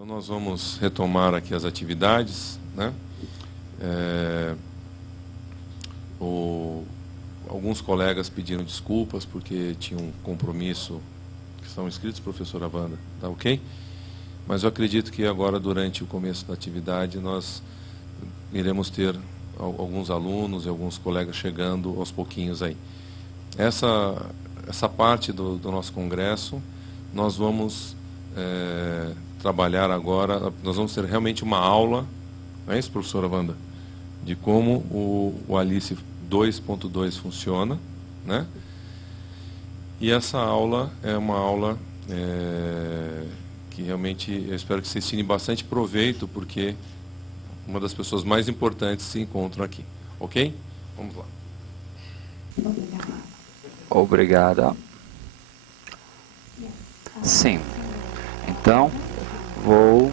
Então nós vamos retomar aqui as atividades, né? Alguns colegas pediram desculpas porque tinham um compromisso, que estão inscritos, professora Wanda, tá ok? Mas eu acredito que agora, durante o começo da atividade, nós iremos ter alguns alunos e alguns colegas chegando aos pouquinhos aí. Essa parte do nosso congresso, nós vamos trabalhar agora, nós vamos ter realmente uma aula, não é isso, professora Wanda? De como o Alice 2.2 funciona, né? E essa aula é uma aula que realmente eu espero que vocês tirem bastante proveito, porque uma das pessoas mais importantes se encontram aqui. Ok? Vamos lá. Obrigada. Sim. Então, vou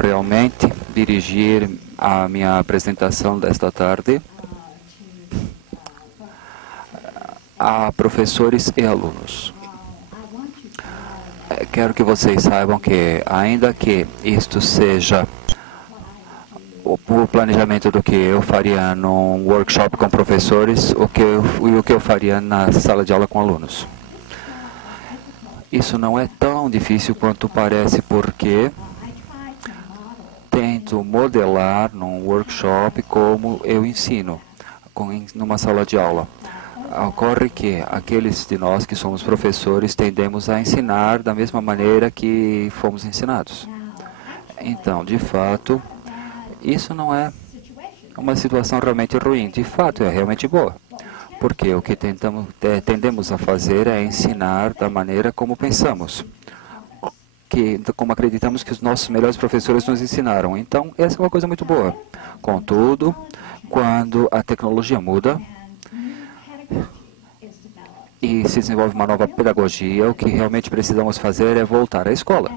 realmente dirigir a minha apresentação desta tarde a professores e alunos. Quero que vocês saibam que, ainda que isto seja o planejamento do que eu faria num workshop com professores, o que eu faria na sala de aula com alunos. Isso não é tão difícil quanto parece, porque tento modelar num workshop como eu ensino numa sala de aula. Ocorre que aqueles de nós que somos professores tendemos a ensinar da mesma maneira que fomos ensinados. Então, de fato, isso não é uma situação realmente ruim. De fato, é realmente boa. Porque o que tendemos a fazer é ensinar da maneira como pensamos, como acreditamos que os nossos melhores professores nos ensinaram. Então, essa é uma coisa muito boa. Contudo, quando a tecnologia muda e se desenvolve uma nova pedagogia, o que realmente precisamos fazer é voltar à escola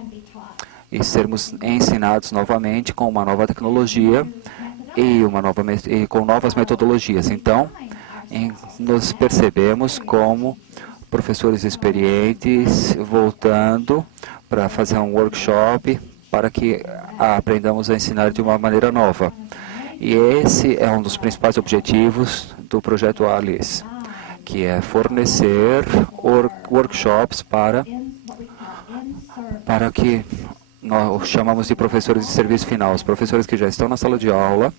e sermos ensinados novamente com uma nova tecnologia e com novas metodologias. Então, nos percebemos como professores experientes voltando para fazer um workshop para que aprendamos a ensinar de uma maneira nova. E esse é um dos principais objetivos do projeto Alice, que é fornecer workshops para que nós chamamos de professores de serviço final, os professores que já estão na sala de aula,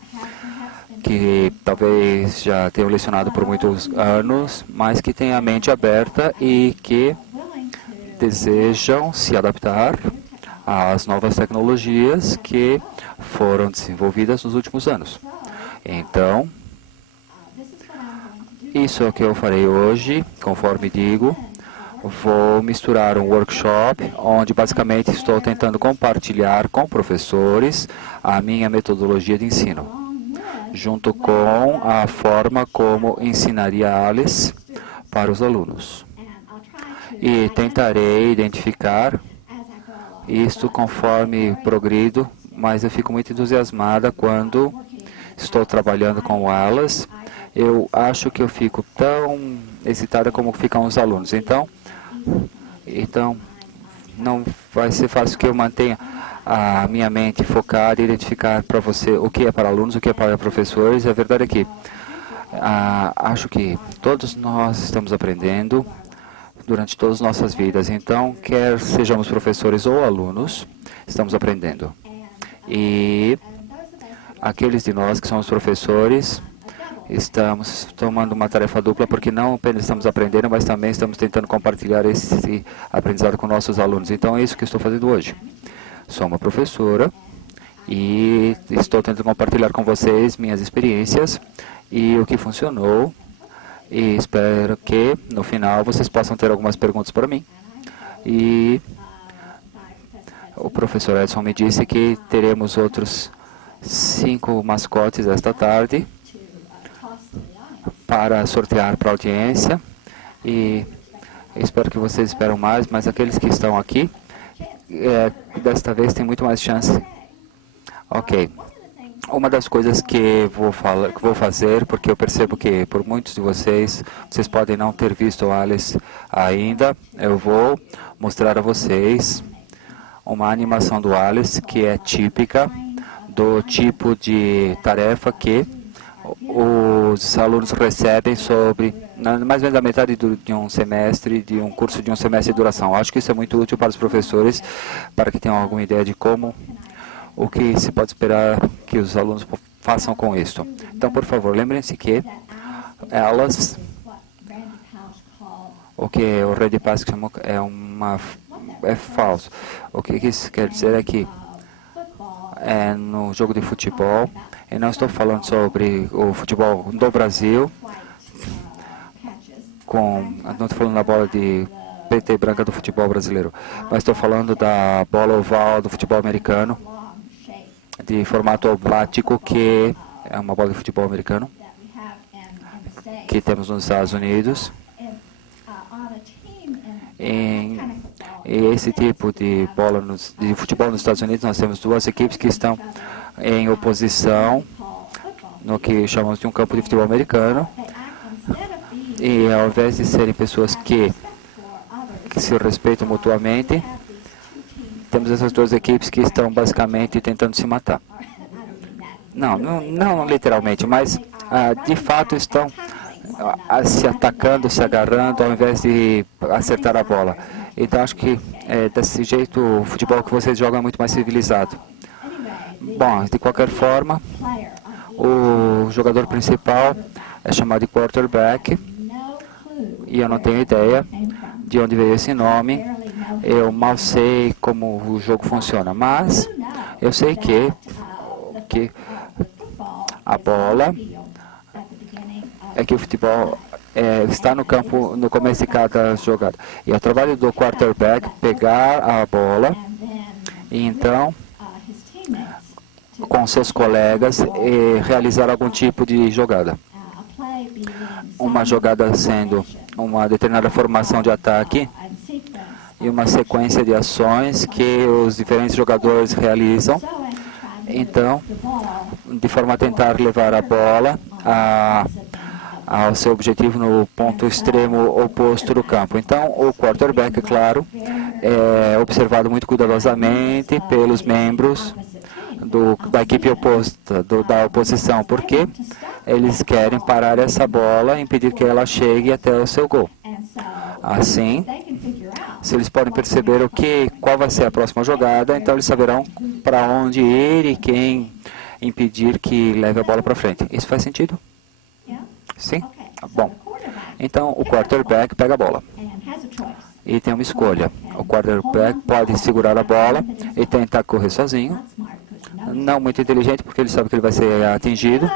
que talvez já tenham lecionado por muitos anos, mas que têm a mente aberta e que desejam se adaptar às novas tecnologias que foram desenvolvidas nos últimos anos. Então, isso é o que eu farei hoje, conforme digo. Vou misturar um workshop, onde basicamente estou tentando compartilhar com professores a minha metodologia de ensino, junto com a forma como ensinaria Alice para os alunos. E tentarei identificar isto conforme progrido, mas eu fico muito entusiasmada quando estou trabalhando com elas. Eu acho que eu fico tão excitada como ficam os alunos. Então, não vai ser fácil que eu mantenha a minha mente focada e identificar para você o que é para alunos, o que é para professores. A verdade é que acho que todos nós estamos aprendendo durante todas as nossas vidas. Então, quer sejamos professores ou alunos, estamos aprendendo. E aqueles de nós que somos professores, estamos tomando uma tarefa dupla, porque não apenas estamos aprendendo, mas também estamos tentando compartilhar esse aprendizado com nossos alunos. Então, é isso que estou fazendo hoje. Sou uma professora e estou tentando compartilhar com vocês minhas experiências e o que funcionou. E espero que, no final, vocês possam ter algumas perguntas para mim. E o professor Edson me disse que teremos outros 5 mascotes esta tarde para sortear para a audiência. E espero que vocês esperam mais, mas aqueles que estão aqui, desta vez tem muito mais chance. Ok. Uma das coisas que vou fazer, porque eu percebo que por muitos de vocês podem não ter visto o Alice ainda, eu vou mostrar a vocês uma animação do Alice que é típica do tipo de tarefa que os alunos recebem sobre mais ou menos a metade de um semestre, de um curso de um semestre de duração. Acho que isso é muito útil para os professores, para que tenham alguma ideia de o que se pode esperar que os alunos façam com isso. Então, por favor, lembrem-se que elas, o que o Randy Pass chamou é falso. O que isso quer dizer é que no jogo de futebol, eu não estou falando sobre o futebol do Brasil, não estou falando da bola de preta e branca do futebol brasileiro, mas estou falando da bola oval do futebol americano, de formato oblático, que é uma bola de futebol americano, que temos nos Estados Unidos. E esse tipo de bola de futebol nos Estados Unidos, nós temos duas equipes que estão em oposição no que chamamos de um campo de futebol americano. E ao invés de serem pessoas que se respeitam mutuamente, temos essas duas equipes que estão basicamente tentando se matar. Não literalmente, mas de fato estão se atacando, se agarrando, ao invés de acertar a bola. Então, acho que desse jeito o futebol que vocês jogam é muito mais civilizado. Bom, de qualquer forma, o jogador principal é chamado de quarterback, e eu não tenho ideia de onde veio esse nome. Eu mal sei como o jogo funciona, mas eu sei que a bola é que o futebol está no campo no começo de cada jogada. E é o trabalho do quarterback pegar a bola e então, com seus colegas, realizar algum tipo de jogada. Uma jogada sendo uma determinada formação de ataque e uma sequência de ações que os diferentes jogadores realizam. Então, de forma a tentar levar a bola ao seu objetivo no ponto extremo oposto do campo. Então, o quarterback, é claro, é observado muito cuidadosamente pelos membros da equipe oposta, da oposição, porque eles querem parar essa bola e impedir que ela chegue até o seu gol. Assim, se eles podem perceber qual vai ser a próxima jogada, então eles saberão para onde ir e quem impedir que leve a bola para frente. Isso faz sentido? Sim? Bom, então o quarterback pega a bola e tem uma escolha. O quarterback pode segurar a bola e tentar correr sozinho. Não muito inteligente, porque ele sabe que ele vai ser atingido,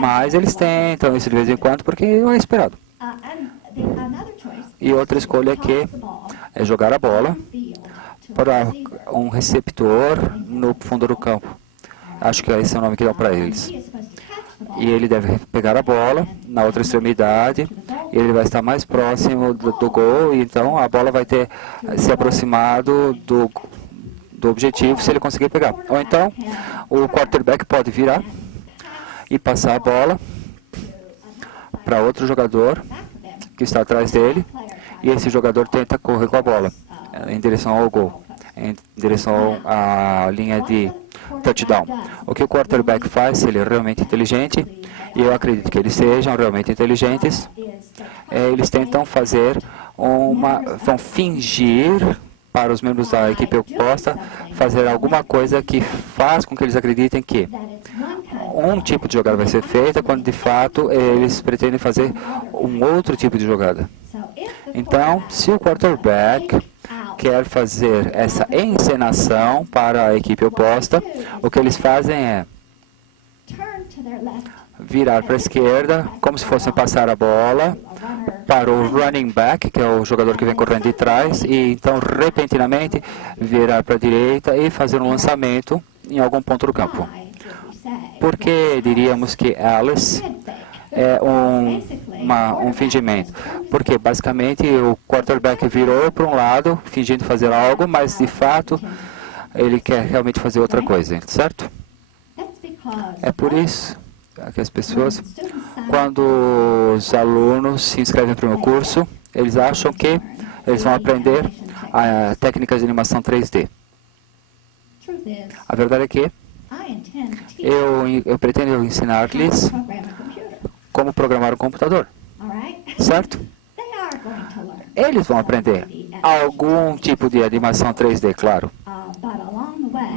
mas eles tentam isso de vez em quando porque é esperado. E outra escolha é jogar a bola para um receptor no fundo do campo. Acho que esse é o nome que dão para eles. E ele deve pegar a bola na outra extremidade, e ele vai estar mais próximo do gol, e então a bola vai ter se aproximado do objetivo se ele conseguir pegar. Ou então, o quarterback pode virar e passar a bola para outro jogador que está atrás dele, e esse jogador tenta correr com a bola em direção ao gol, em direção à linha de touchdown. O que o quarterback faz, se ele é realmente inteligente, e eu acredito que eles sejam realmente inteligentes, eles tentam vão fingir para os membros da equipe oposta fazer alguma coisa que faz com que eles acreditem que um tipo de jogada vai ser feita, quando de fato eles pretendem fazer um outro tipo de jogada. Então, se o quarterback quer fazer essa encenação para a equipe oposta, o que eles fazem é virar para a esquerda, como se fossem passar a bola para o running back, que é o jogador que vem correndo de trás, e então repentinamente virar para a direita e fazer um lançamento em algum ponto do campo. Por que diríamos que Alice é um fingimento? Porque basicamente o quarterback virou para um lado, fingindo fazer algo, mas de fato ele quer realmente fazer outra coisa, certo? É por isso que as pessoas, quando os alunos se inscrevem para o meu curso, eles acham que eles vão aprender técnicas de animação 3D. A verdade é que eu pretendo ensinar-lhes como programar um computador, certo? Eles vão aprender algum tipo de animação 3D, claro.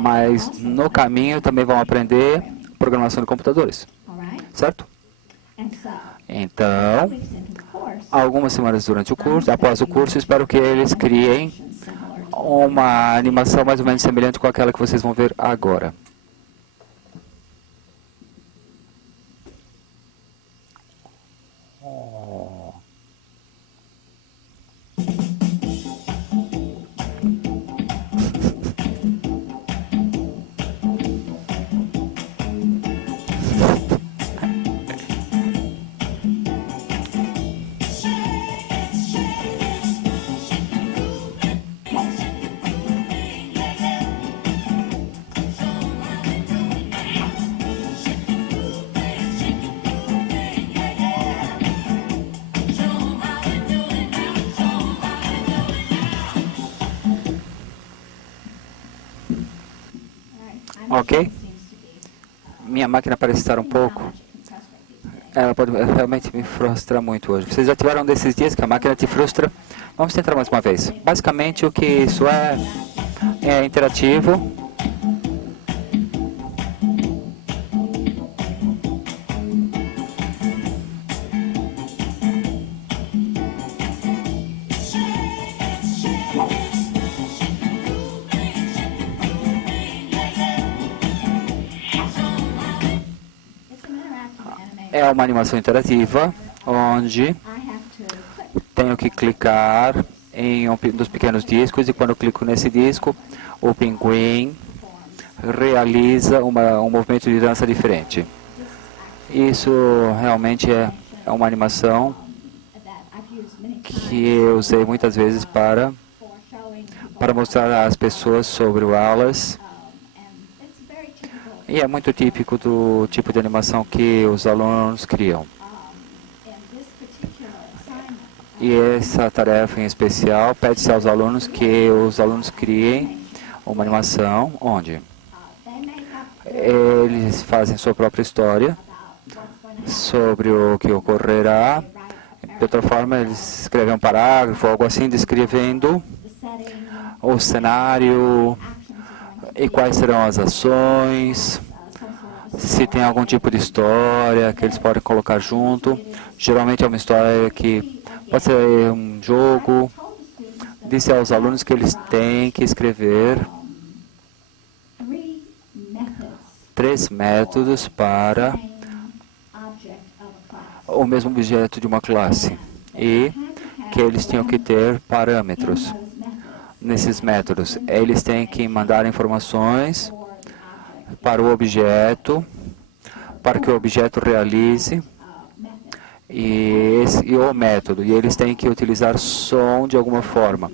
Mas no caminho também vão aprender programação de computadores, certo? Então, algumas semanas durante o curso, após o curso, espero que eles criem uma animação mais ou menos semelhante com aquela que vocês vão ver agora. Ok? Minha máquina parece estar um pouco... Ela pode realmente me frustrar muito hoje. Vocês já tiveram um desses dias que a máquina te frustra? Vamos tentar mais uma vez. Basicamente, o que isso é interativo. É uma animação interativa, onde tenho que clicar em um dos pequenos discos, e quando eu clico nesse disco, o pinguim realiza um movimento de dança diferente. Isso realmente é uma animação que eu usei muitas vezes para mostrar às pessoas sobre o Alice. E é muito típico do tipo de animação que os alunos criam. E essa tarefa em especial pede-se aos alunos que os alunos criem uma animação onde eles fazem sua própria história sobre o que ocorrerá. De outra forma, eles escrevem um parágrafo, algo assim, descrevendo o cenário e quais serão as ações, se tem algum tipo de história que eles podem colocar junto. Geralmente é uma história que pode ser um jogo. Disse aos alunos que eles têm que escrever 3 métodos para o mesmo objeto de uma classe, e que eles tinham que ter parâmetros. Nesses métodos, eles têm que mandar informações para o objeto, para que o objeto realize e o método. E eles têm que utilizar som de alguma forma.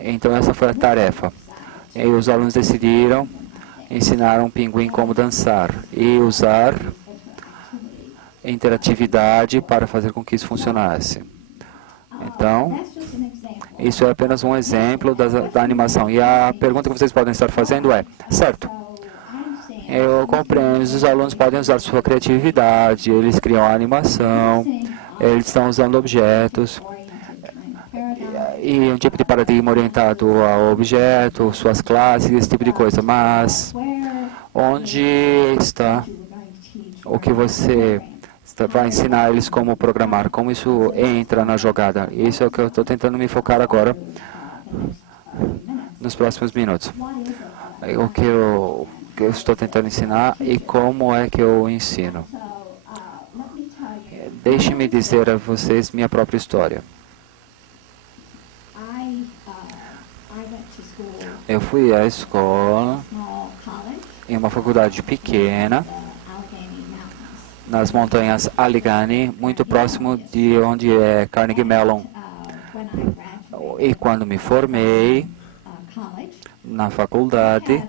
Então essa foi a tarefa. E os alunos decidiram ensinar um pinguim como dançar e usar interatividade para fazer com que isso funcionasse. Então, isso é apenas um exemplo da animação. E a pergunta que vocês podem estar fazendo é, certo, eu compreendo, os alunos podem usar sua criatividade, eles criam a animação, eles estão usando objetos, e um tipo de paradigma orientado ao objeto, suas classes, esse tipo de coisa. Mas, onde está o que você vai ensinar eles como programar, como isso entra na jogada? Isso é o que eu estou tentando me focar agora, nos próximos minutos. O que eu estou tentando ensinar e como é que eu ensino. Deixe-me dizer a vocês minha própria história. Eu fui à escola em uma faculdade pequena, nas montanhas Allegheny, muito próximo de onde é Carnegie Mellon. E quando me formei na faculdade,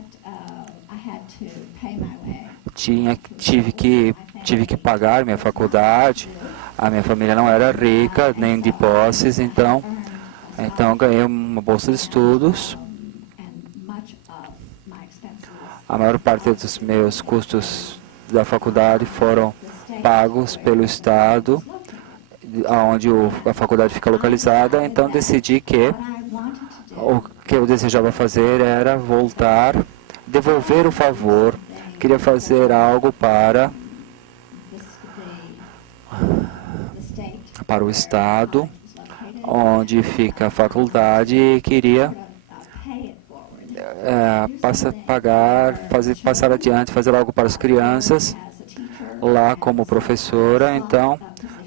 tive que pagar minha faculdade. A minha família não era rica, nem de posses, então ganhei uma bolsa de estudos. A maior parte dos meus custos da faculdade foram pagos pelo Estado, onde a faculdade fica localizada. Então decidi que o que eu desejava fazer era voltar, devolver o favor. Queria fazer algo para o Estado, onde fica a faculdade, e queria passar adiante, fazer algo para as crianças lá como professora. Então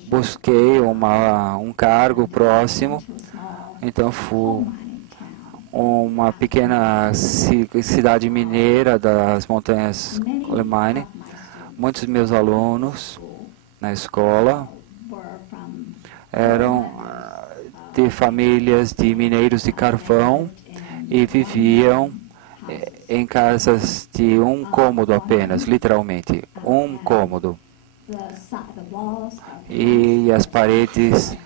busquei um cargo próximo. Então fui uma pequena cidade mineira das montanhas Colemine. Muitos meus alunos na escola eram de famílias de mineiros de carvão e viviam em casas de um cômodo apenas, literalmente, um cômodo. E as paredes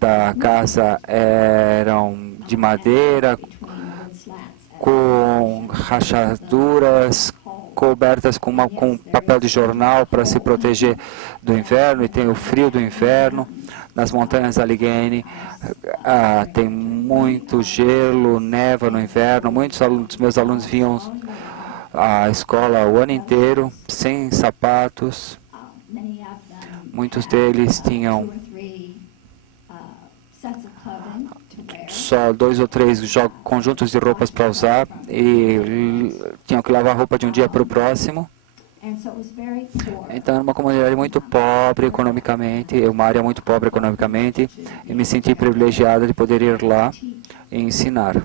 da casa eram de madeira, com rachaduras, cobertas com papel de jornal para se proteger do inverno, e tem o frio do inverno. Nas montanhas Allegheny tem muito gelo, neva no inverno. Muitos dos meus alunos vinham à escola o ano inteiro, sem sapatos. Muitos deles tinham só 2 ou 3 conjuntos de roupas para usar e tinham que lavar a roupa de um dia para o próximo. Então, era uma comunidade muito pobre economicamente, uma área muito pobre economicamente, e me senti privilegiada de poder ir lá e ensinar.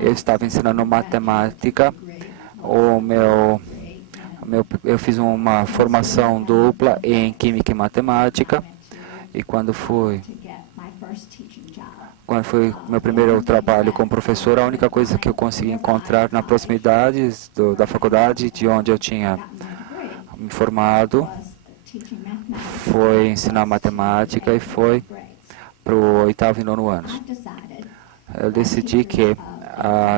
Eu estava ensinando matemática. Eu fiz uma formação dupla em Química e Matemática, e quando foi meu primeiro trabalho como professor, a única coisa que eu consegui encontrar na proximidade da faculdade de onde eu tinha me formado foi ensinar matemática, e foi para o 8º e 9º ano. Eu decidi que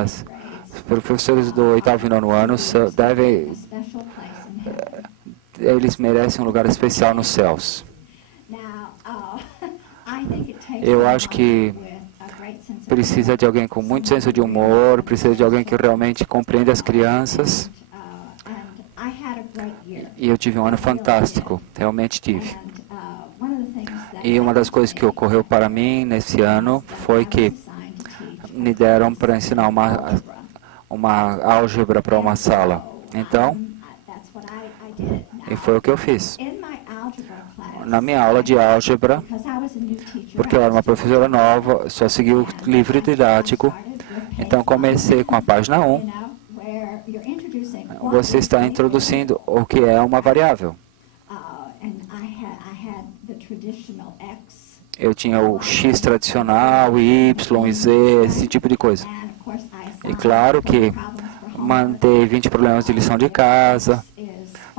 os professores do 8º e 9º ano eles merecem um lugar especial nos céus. Eu acho que precisa de alguém com muito senso de humor, precisa de alguém que realmente compreende as crianças. E eu tive um ano fantástico, realmente tive. E uma das coisas que ocorreu para mim nesse ano foi que me deram para ensinar uma álgebra para uma sala. Então, e foi o que eu fiz. Na minha aula de álgebra, porque eu era uma professora nova, só segui o livro didático. Então, comecei com a página 1. Você está introduzindo o que é uma variável. Eu tinha o x tradicional, y e z, esse tipo de coisa. E claro que mandei 20 problemas de lição de casa.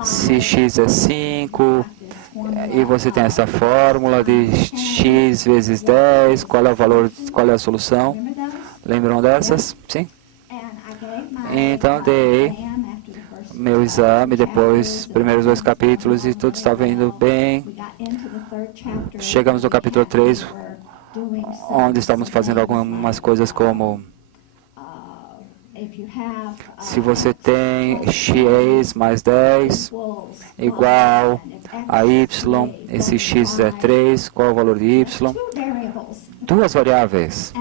Se x é 5, e você tem essa fórmula de x vezes 10, qual é o valor, qual é a solução? Lembram dessas? Sim? Então, dei meu exame depois, primeiros 2 capítulos, e tudo estava indo bem. Chegamos no capítulo 3, onde estamos fazendo algumas coisas como: se você tem x mais 10 igual a y, esse x é 3, qual é o valor de y? 2 variáveis.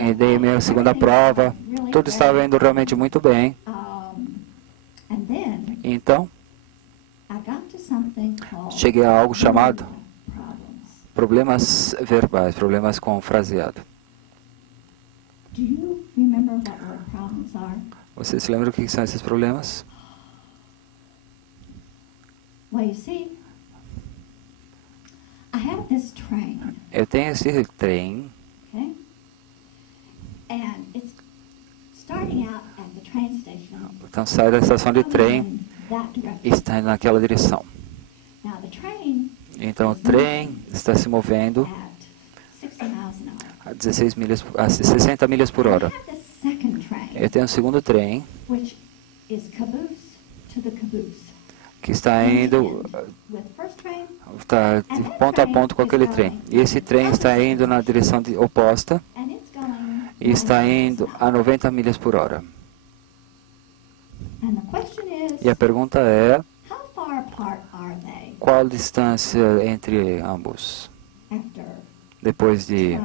E dei minha segunda prova, tudo estava indo realmente muito bem. Então, cheguei a algo chamado problemas verbais, problemas com fraseado. Você se lembra o que são esses problemas? Eu tenho esse trem. Então sai da estação de trem e está indo naquela direção. Então o trem está se movendo a 60 milhas por hora. Eu tenho um segundo trem which is caboose to the caboose. que está indo de ponto a ponto com aquele trem. E esse trem está indo na direção oposta e está indo a 90 milhas por hora. E a pergunta é, qual a distância entre ambos? Depois de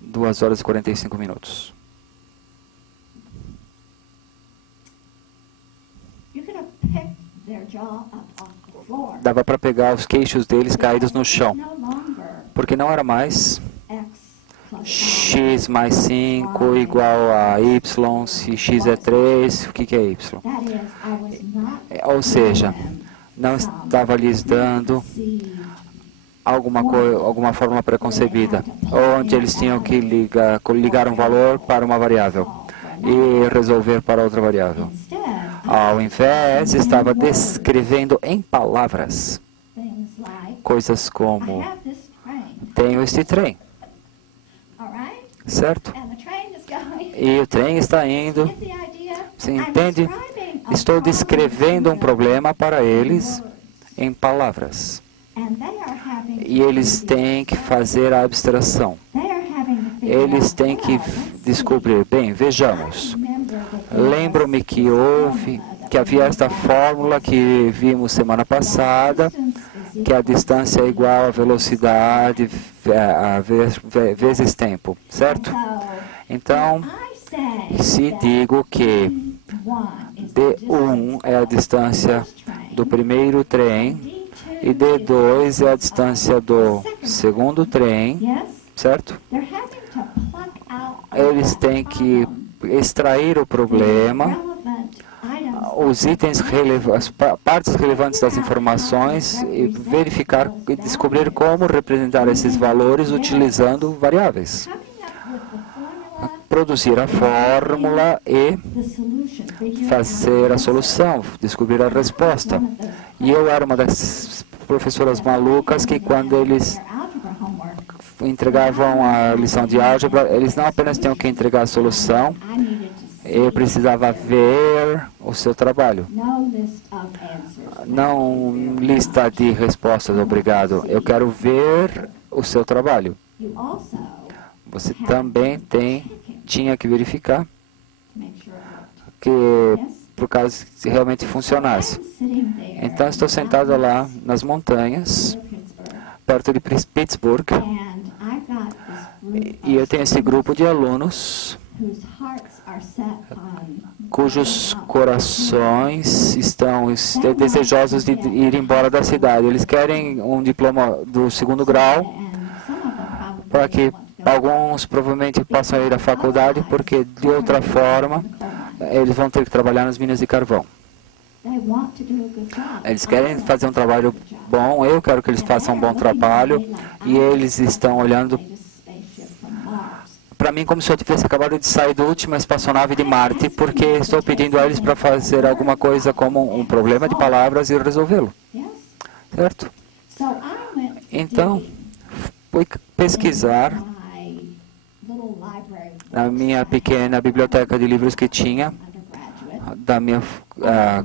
2 horas e 45 minutos. Dava para pegar os queixos deles caídos no chão, porque não era mais x mais 5 igual a y, se x é 3, o que é y? Ou seja, não estava lhes dando alguma forma preconcebida, onde eles tinham que ligar um valor para uma variável e resolver para outra variável. Ao invés, estava descrevendo em palavras coisas como: tenho este trem, certo? E o trem está indo. Você entende? Estou descrevendo um problema para eles em palavras. E eles têm que fazer a abstração. Eles têm que descobrir. Bem, vejamos. Lembro-me que havia esta fórmula que vimos semana passada, que a distância é igual à velocidade vezes tempo, certo? Então, se digo que D1 é a distância do primeiro trem e D2 é a distância do segundo trem, certo? Eles têm que extrair o problema, os itens as partes relevantes das informações e verificar e descobrir como representar esses valores utilizando variáveis. Produzir a fórmula e fazer a solução, descobrir a resposta. E eu era uma das professoras malucas que, quando eles entregavam a lição de álgebra, eles não apenas tinham que entregar a solução, eu precisava ver o seu trabalho. Não lista de respostas, obrigado. Eu quero ver o seu trabalho. Você também tinha que verificar que, por causa que realmente funcionasse. Então, estou sentado lá nas montanhas, perto de Pittsburgh, e eu tenho esse grupo de alunos cujos corações estão desejosos de ir embora da cidade. Eles querem um diploma do segundo grau, para que alguns provavelmente possam ir à faculdade, porque de outra forma eles vão ter que trabalhar nas minas de carvão. Eles querem fazer um trabalho bom, eu quero que eles façam um bom trabalho, e eles estão olhando para mim como se eu tivesse acabado de sair da última espaçonave de Marte, porque estou pedindo a eles para fazer alguma coisa como um problema de palavras e resolvê-lo. Certo? Então, fui pesquisar na minha pequena biblioteca de livros que tinha, da minha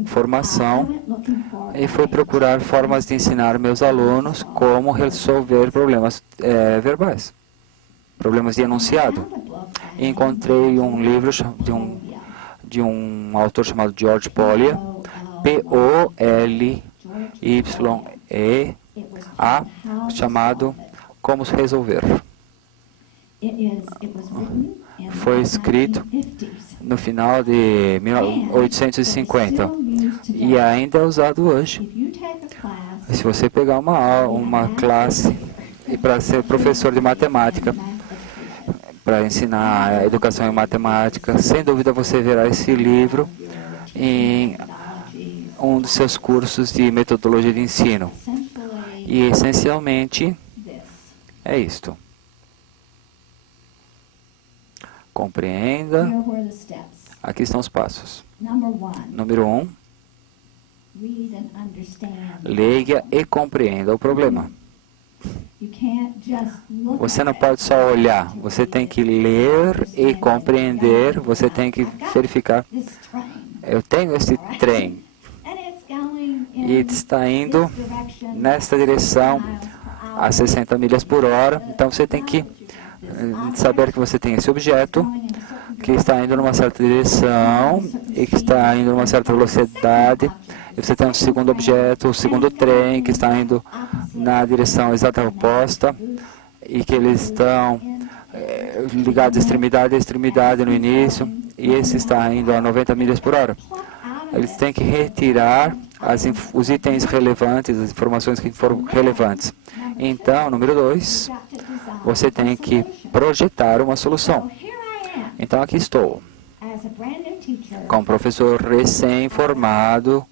formação, e fui procurar formas de ensinar meus alunos como resolver problemas verbais, problemas de enunciado. E encontrei um livro de um autor chamado George Polya, P-O-L-Y-E-A, chamado Como Resolver. Foi escrito no final de 1850 e ainda é usado hoje. Se você pegar uma classe e para ser professor de matemática, para ensinar a educação em matemática, sem dúvida você verá esse livro em um dos seus cursos de metodologia de ensino. E essencialmente é isto. Compreenda. Aqui estão os passos. Número 1. Leia e compreenda o problema. You can't just look Você at não it. pode só olhar, você tem que ler e compreender, você tem que verificar. This train. Eu tenho esse trem And it's going e in está indo this direction nesta direção a 60 milhas por hora. Então você tem que saber que você tem esse objeto que está indo numa certa direção e que está indo numa certa velocidade. E você tem um segundo objeto, o segundo trem que está indo na direção exata oposta e que eles estão ligados à extremidade no início, e esse está indo a 90 milhas por hora. Eles têm que retirar os itens relevantes, as informações que foram relevantes. Então, número 2, você tem que projetar uma solução. So here I am Então, aqui estou, as a brand new teacher. como professor recém-formado.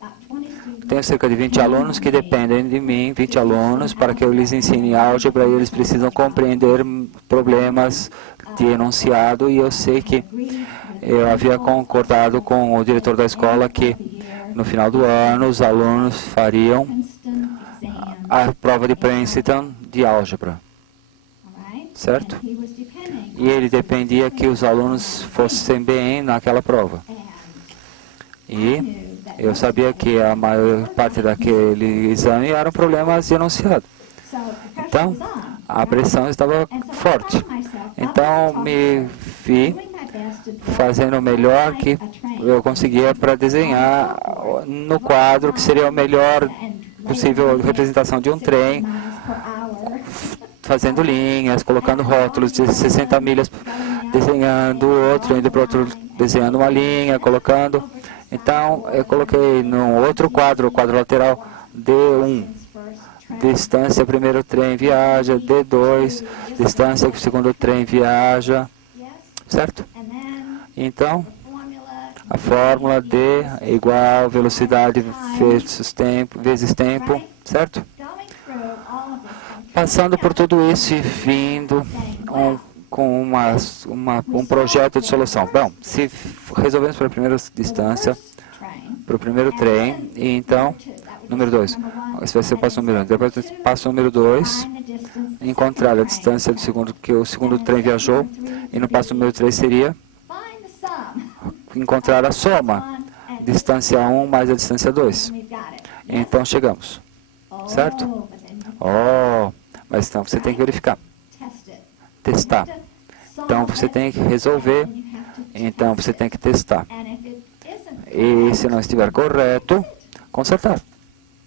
About 20 students. Tenho cerca de 20 alunos que dependem de mim, 20 alunos, para que eu lhes ensine álgebra, e eles precisam compreender problemas de enunciado, e eu sei que eu havia concordado com o diretor da escola que no final do ano os alunos fariam Princeton exam. a prova de Princeton de álgebra, All right? certo? And he was depending E ele dependia que os alunos fossem bem naquela prova. and E eu sabia que a maior parte daquele exame eram problemas de enunciado. so the pressure Então, was on. a pressão estava forte. Então, me vi Doing my best to fazendo o melhor que eu conseguia para desenhar no quadro que seria a melhor possível representação de um trem, miles per hour. fazendo linhas, colocando rótulos de 60 milhas, desenhando outro, indo para outro, desenhando uma linha, colocando. Então, eu coloquei no outro quadro, o quadro lateral, D1, distância primeiro trem viaja, D2, distância que o segundo trem viaja, Yes. certo? And then Então, formula a fórmula D é igual velocidade vezes tempo, certo? going through all of this. Passando por tudo isso e vindo com um projeto de solução. Bom, se resolvemos para a primeira distância, para o primeiro trem, e então, número 2, esse vai ser o passo número 1. Depois, passo número 2, encontrar a distância do segundo, que o segundo trem viajou, e no passo número 3 seria Find the sum. encontrar a soma, distância 1 mais a distância 2. We've got it. Então, chegamos, certo? Oh, but then you Oh, mas então você tem que verificar, test it. testar. Então, você tem que resolver, então você tem que testar. And if it isn't, E se não estiver correto, consertar.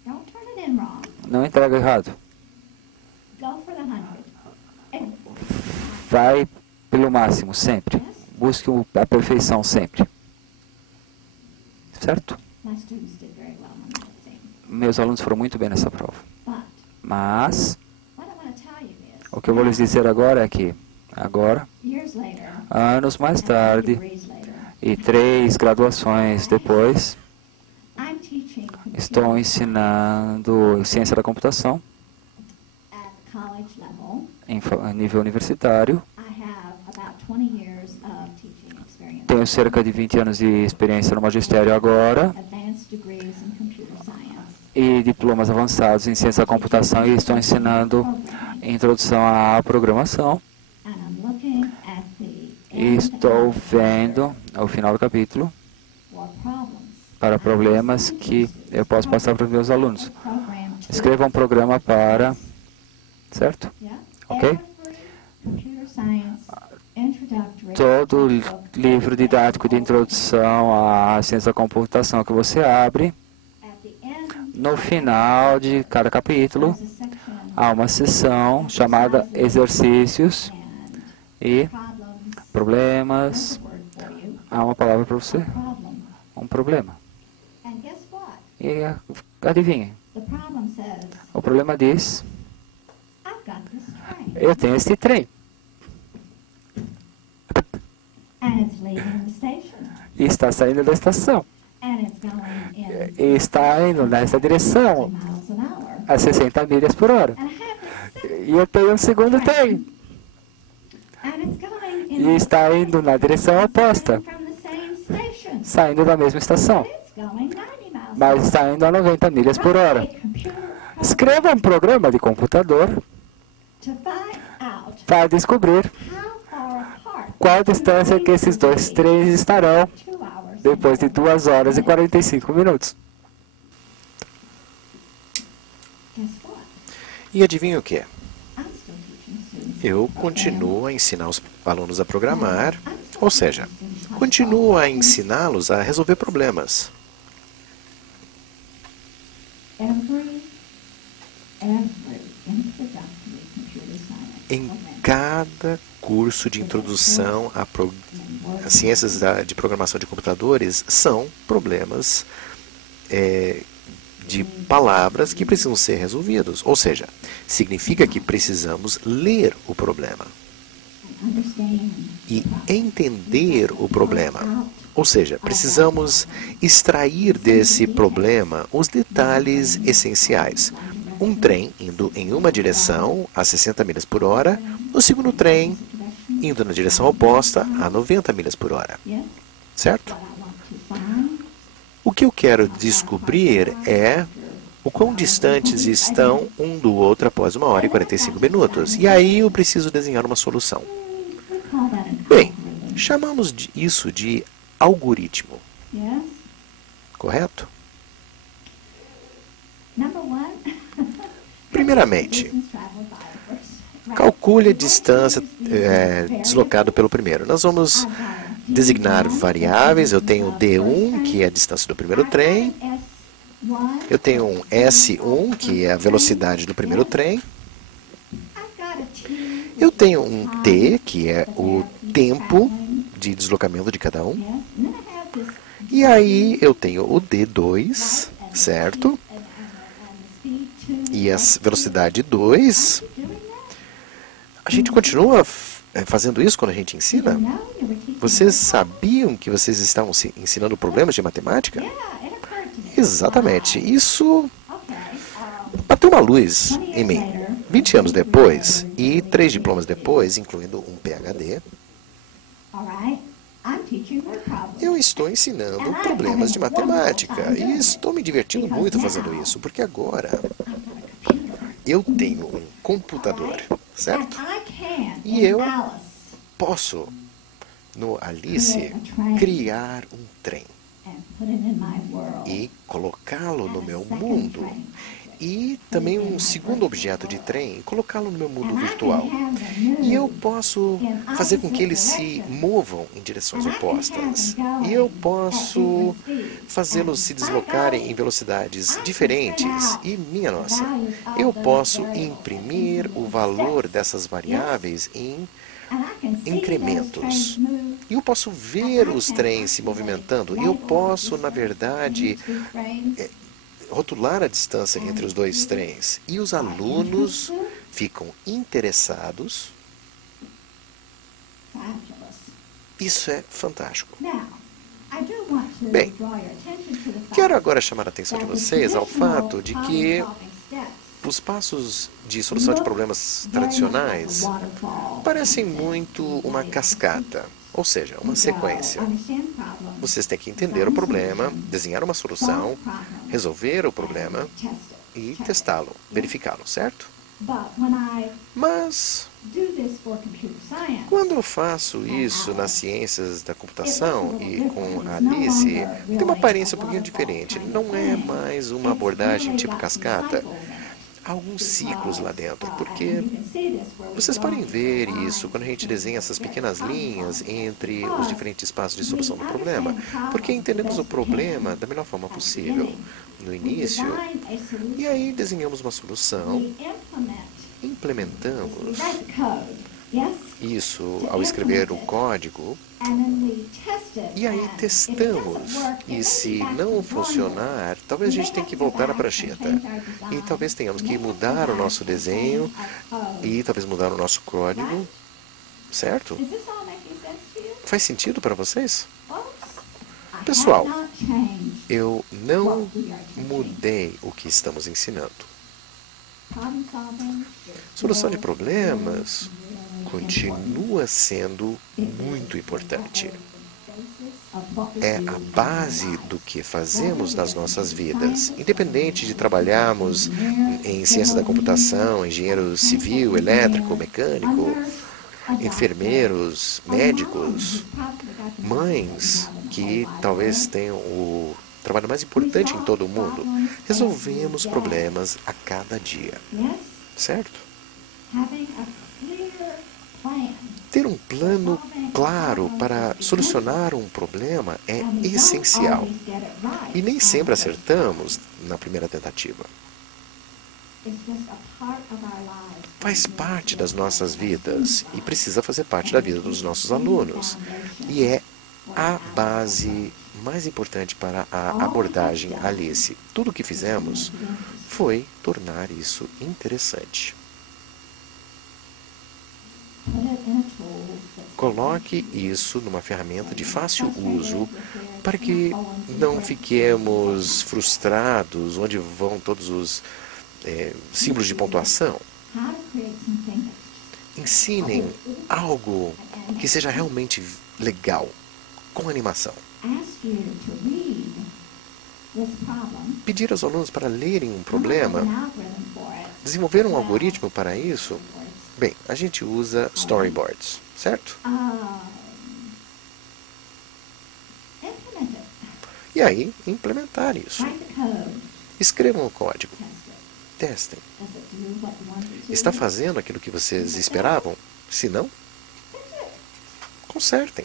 don't turn it in wrong. Não entrega errado. Go for the 100. Vai pelo máximo, sempre. Busque a perfeição sempre. Certo? My students did very well on that thing. Meus alunos foram muito bem nessa prova. But Mas, what I want to tell you is, o que eu vou lhes dizer agora é que, agora, years later, anos mais tarde, degrees later, e 3 graduações depois, I'm teaching estou ensinando ciência da computação at college level. em nível universitário. I have about 20 years of teaching experience, Tenho cerca de 20 anos de experiência no magistério agora advanced degrees in computer science. e diplomas avançados em ciência da computação, e estou ensinando introdução à programação. And I'm looking at the E end estou of vendo, ao final do capítulo, for problems. para problemas que eu posso passar para os meus alunos. Program to, Escreva um programa para, certo? yeah, Ok? every computer science introductory Todo textbook livro didático de introdução à ciência da computação que você abre, at the end no final de cada capítulo, there's a section há uma seção chamada exercícios and e problems. problemas. There's a word for you. Há uma palavra para você, Problem. um problema. And guess what? E adivinhe, The problem says, o problema diz, I've got this train. eu tenho este trem And it's leaving the station. e está saindo da estação And it's going in e está indo nessa direção 50 miles an hour. a 60 milhas por hora. And I have this second. E eu tenho um segundo trem And it's going e in está indo na direção oposta, from the same station. saindo da mesma estação, But it's going 90 miles mas está indo a 90 milhas por hora. Hey, computer, hold Escreva um programa de computador to find out para descobrir how far apart qual a distância que esses dois trens estarão 2 hours depois de 2 horas e 45 minutos. Guess what? E adivinha o que? I'm still teaching students. Eu continuo a ensinar os alunos a programar, ou seja, continuo a ensiná-los a resolver problemas. Every introductory computer science Em cada curso de introdução a ciências de programação de computadores são problemas de palavras que precisam ser resolvidos. Ou seja, significa que precisamos ler o problema e entender o problema. Ou seja, precisamos extrair desse problema os detalhes essenciais. Um trem indo em uma direção a 60 milhas por hora, o segundo trem indo na direção oposta a 90 milhas por hora. Certo? O que eu quero descobrir é o quão distantes estão um do outro após 1 hora e 45 minutos. E aí eu preciso desenhar uma solução. Bem, chamamos isso de algoritmo. Yes? Correto? Number one. Primeiramente, Distance traveled by the first. Right. calcule a distância deslocada pelo primeiro. Nós vamos designar variáveis. Eu tenho D1, que é a distância do primeiro trem. S1. Eu tenho um S1, que é a velocidade do primeiro trem. I've got a T. Eu tenho um T, que é o tempo de deslocamento de cada um. Yes. And then I have this E aí eu tenho o D2, certo? and the speed 2. E a velocidade 2. Doing that? A gente continua fazendo isso quando a gente ensina? No, you were teaching. Vocês sabiam que vocês estavam ensinando problemas de matemática? Yeah, it occurred to me. Exatamente. Isso Okay. bateu uma luz em mim. 20 anos depois, e 3 diplomas depois, incluindo um PhD, All right. I'm teaching word problems. eu estou ensinando problemas de matemática. E estou me divertindo muito fazendo isso, porque agora I've got a computer. eu tenho um computador, certo? And I can, E in eu Alice, posso, no Alice, criar um trem and put it in my world. e colocá-lo no And a meu second mundo. train. E também um segundo objeto de trem e colocá-lo no meu mundo And I can virtual. have them E eu move. posso fazer com que eles se movam em direções opostas. E eu posso fazê-los se deslocarem em velocidades diferentes. E, minha nossa, eu posso imprimir o valor dessas variáveis em And I can see those incrementos. trains move. E eu posso ver os trens se movimentando. E eu posso, na verdade, Two trains. rotular a distância entre os dois trens. E os alunos ficam interessados. Fabulous. Isso é fantástico. Now, I do want to Bem, draw your attention to the fact Quero agora chamar a atenção de that the vocês ao traditional fato de que problem-solving steps os passos de solução de problemas tradicionais very much like a waterfall. parecem muito uma cascata, ou seja, uma sequência. Understand problems, Vocês têm que entender o problema, desenhar uma solução, solve problems, resolver o problema and test it. e testá-lo, verificá-lo, certo? But when I Mas, do this for computer science, quando eu faço isso nas ciências da computação e com a Alice, tem uma aparência um pouquinho diferente. Não é mais uma abordagem tipo cascata. Há alguns ciclos lá dentro, porque vocês podem ver isso quando a gente desenha essas pequenas linhas entre os diferentes passos de solução do problema, porque entendemos o problema da melhor forma possível no início, e aí desenhamos uma solução, implementamos isso ao escrever o código, e aí testamos. E se não funcionar, talvez a gente tenha que voltar à prancheta. E talvez tenhamos que mudar o nosso desenho e talvez mudar o nosso código. Certo? Faz sentido para vocês? Pessoal, eu não mudei o que estamos ensinando. Solução de problemas continua sendo muito importante. é a base do que fazemos nas nossas vidas. Independente de trabalharmos em ciência da computação, engenheiro civil, elétrico, mecânico, enfermeiros, médicos, mães que talvez tenham o trabalho mais importante em todo o mundo, resolvemos problemas a cada dia, certo? Ter um plano claro para solucionar um problema é essencial. E nem sempre acertamos na primeira tentativa. Faz parte das nossas vidas e precisa fazer parte da vida dos nossos alunos. E é a base mais importante para a abordagem Alice. Tudo o que fizemos foi tornar isso interessante. Coloque isso numa ferramenta de fácil uso para que não fiquemos frustrados onde vão todos os símbolos de pontuação. Ensinem algo que seja realmente legal, com animação. Pedir aos alunos para lerem um problema, desenvolver um algoritmo para isso. Bem, a gente usa storyboards, certo? E aí, implementar isso. Escrevam o código. Testem. Está fazendo aquilo que vocês esperavam? Se não, consertem.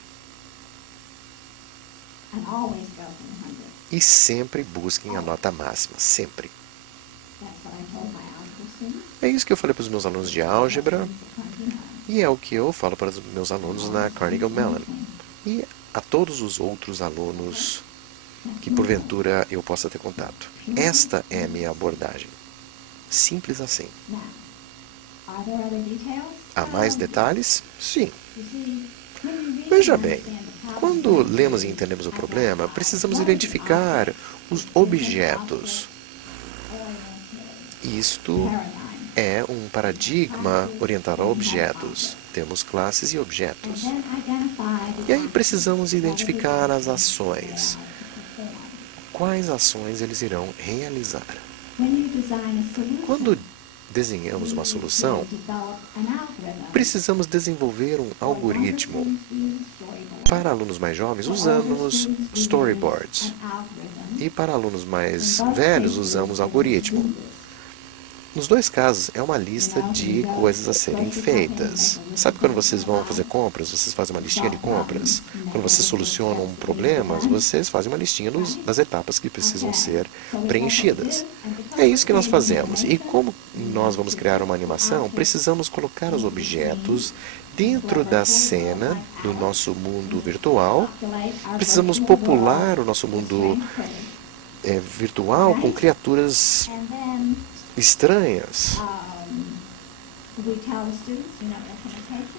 E sempre busquem a nota máxima, sempre. É isso que eu falei para os meus alunos de álgebra e é o que eu falo para os meus alunos na Carnegie Mellon e a todos os outros alunos que porventura eu possa ter contato. Esta é a minha abordagem. Simples assim. Há mais detalhes? Sim. Veja bem, quando lemos e entendemos o problema, precisamos identificar os objetos. Isto é um paradigma orientado a objetos. Temos classes e objetos. E aí precisamos identificar as ações. Quais ações eles irão realizar? Quando desenhamos uma solução, precisamos desenvolver um algoritmo. Para alunos mais jovens, usamos storyboards. E para alunos mais velhos, usamos algoritmo. Nos dois casos, é uma lista de coisas a serem feitas. Sabe quando vocês vão fazer compras, vocês fazem uma listinha de compras? Quando vocês solucionam problemas, vocês fazem uma listinha das etapas que precisam ser preenchidas. É isso que nós fazemos. E como nós vamos criar uma animação, precisamos colocar os objetos dentro da cena do nosso mundo virtual. Precisamos popular o nosso mundo virtual com criaturas estranhas.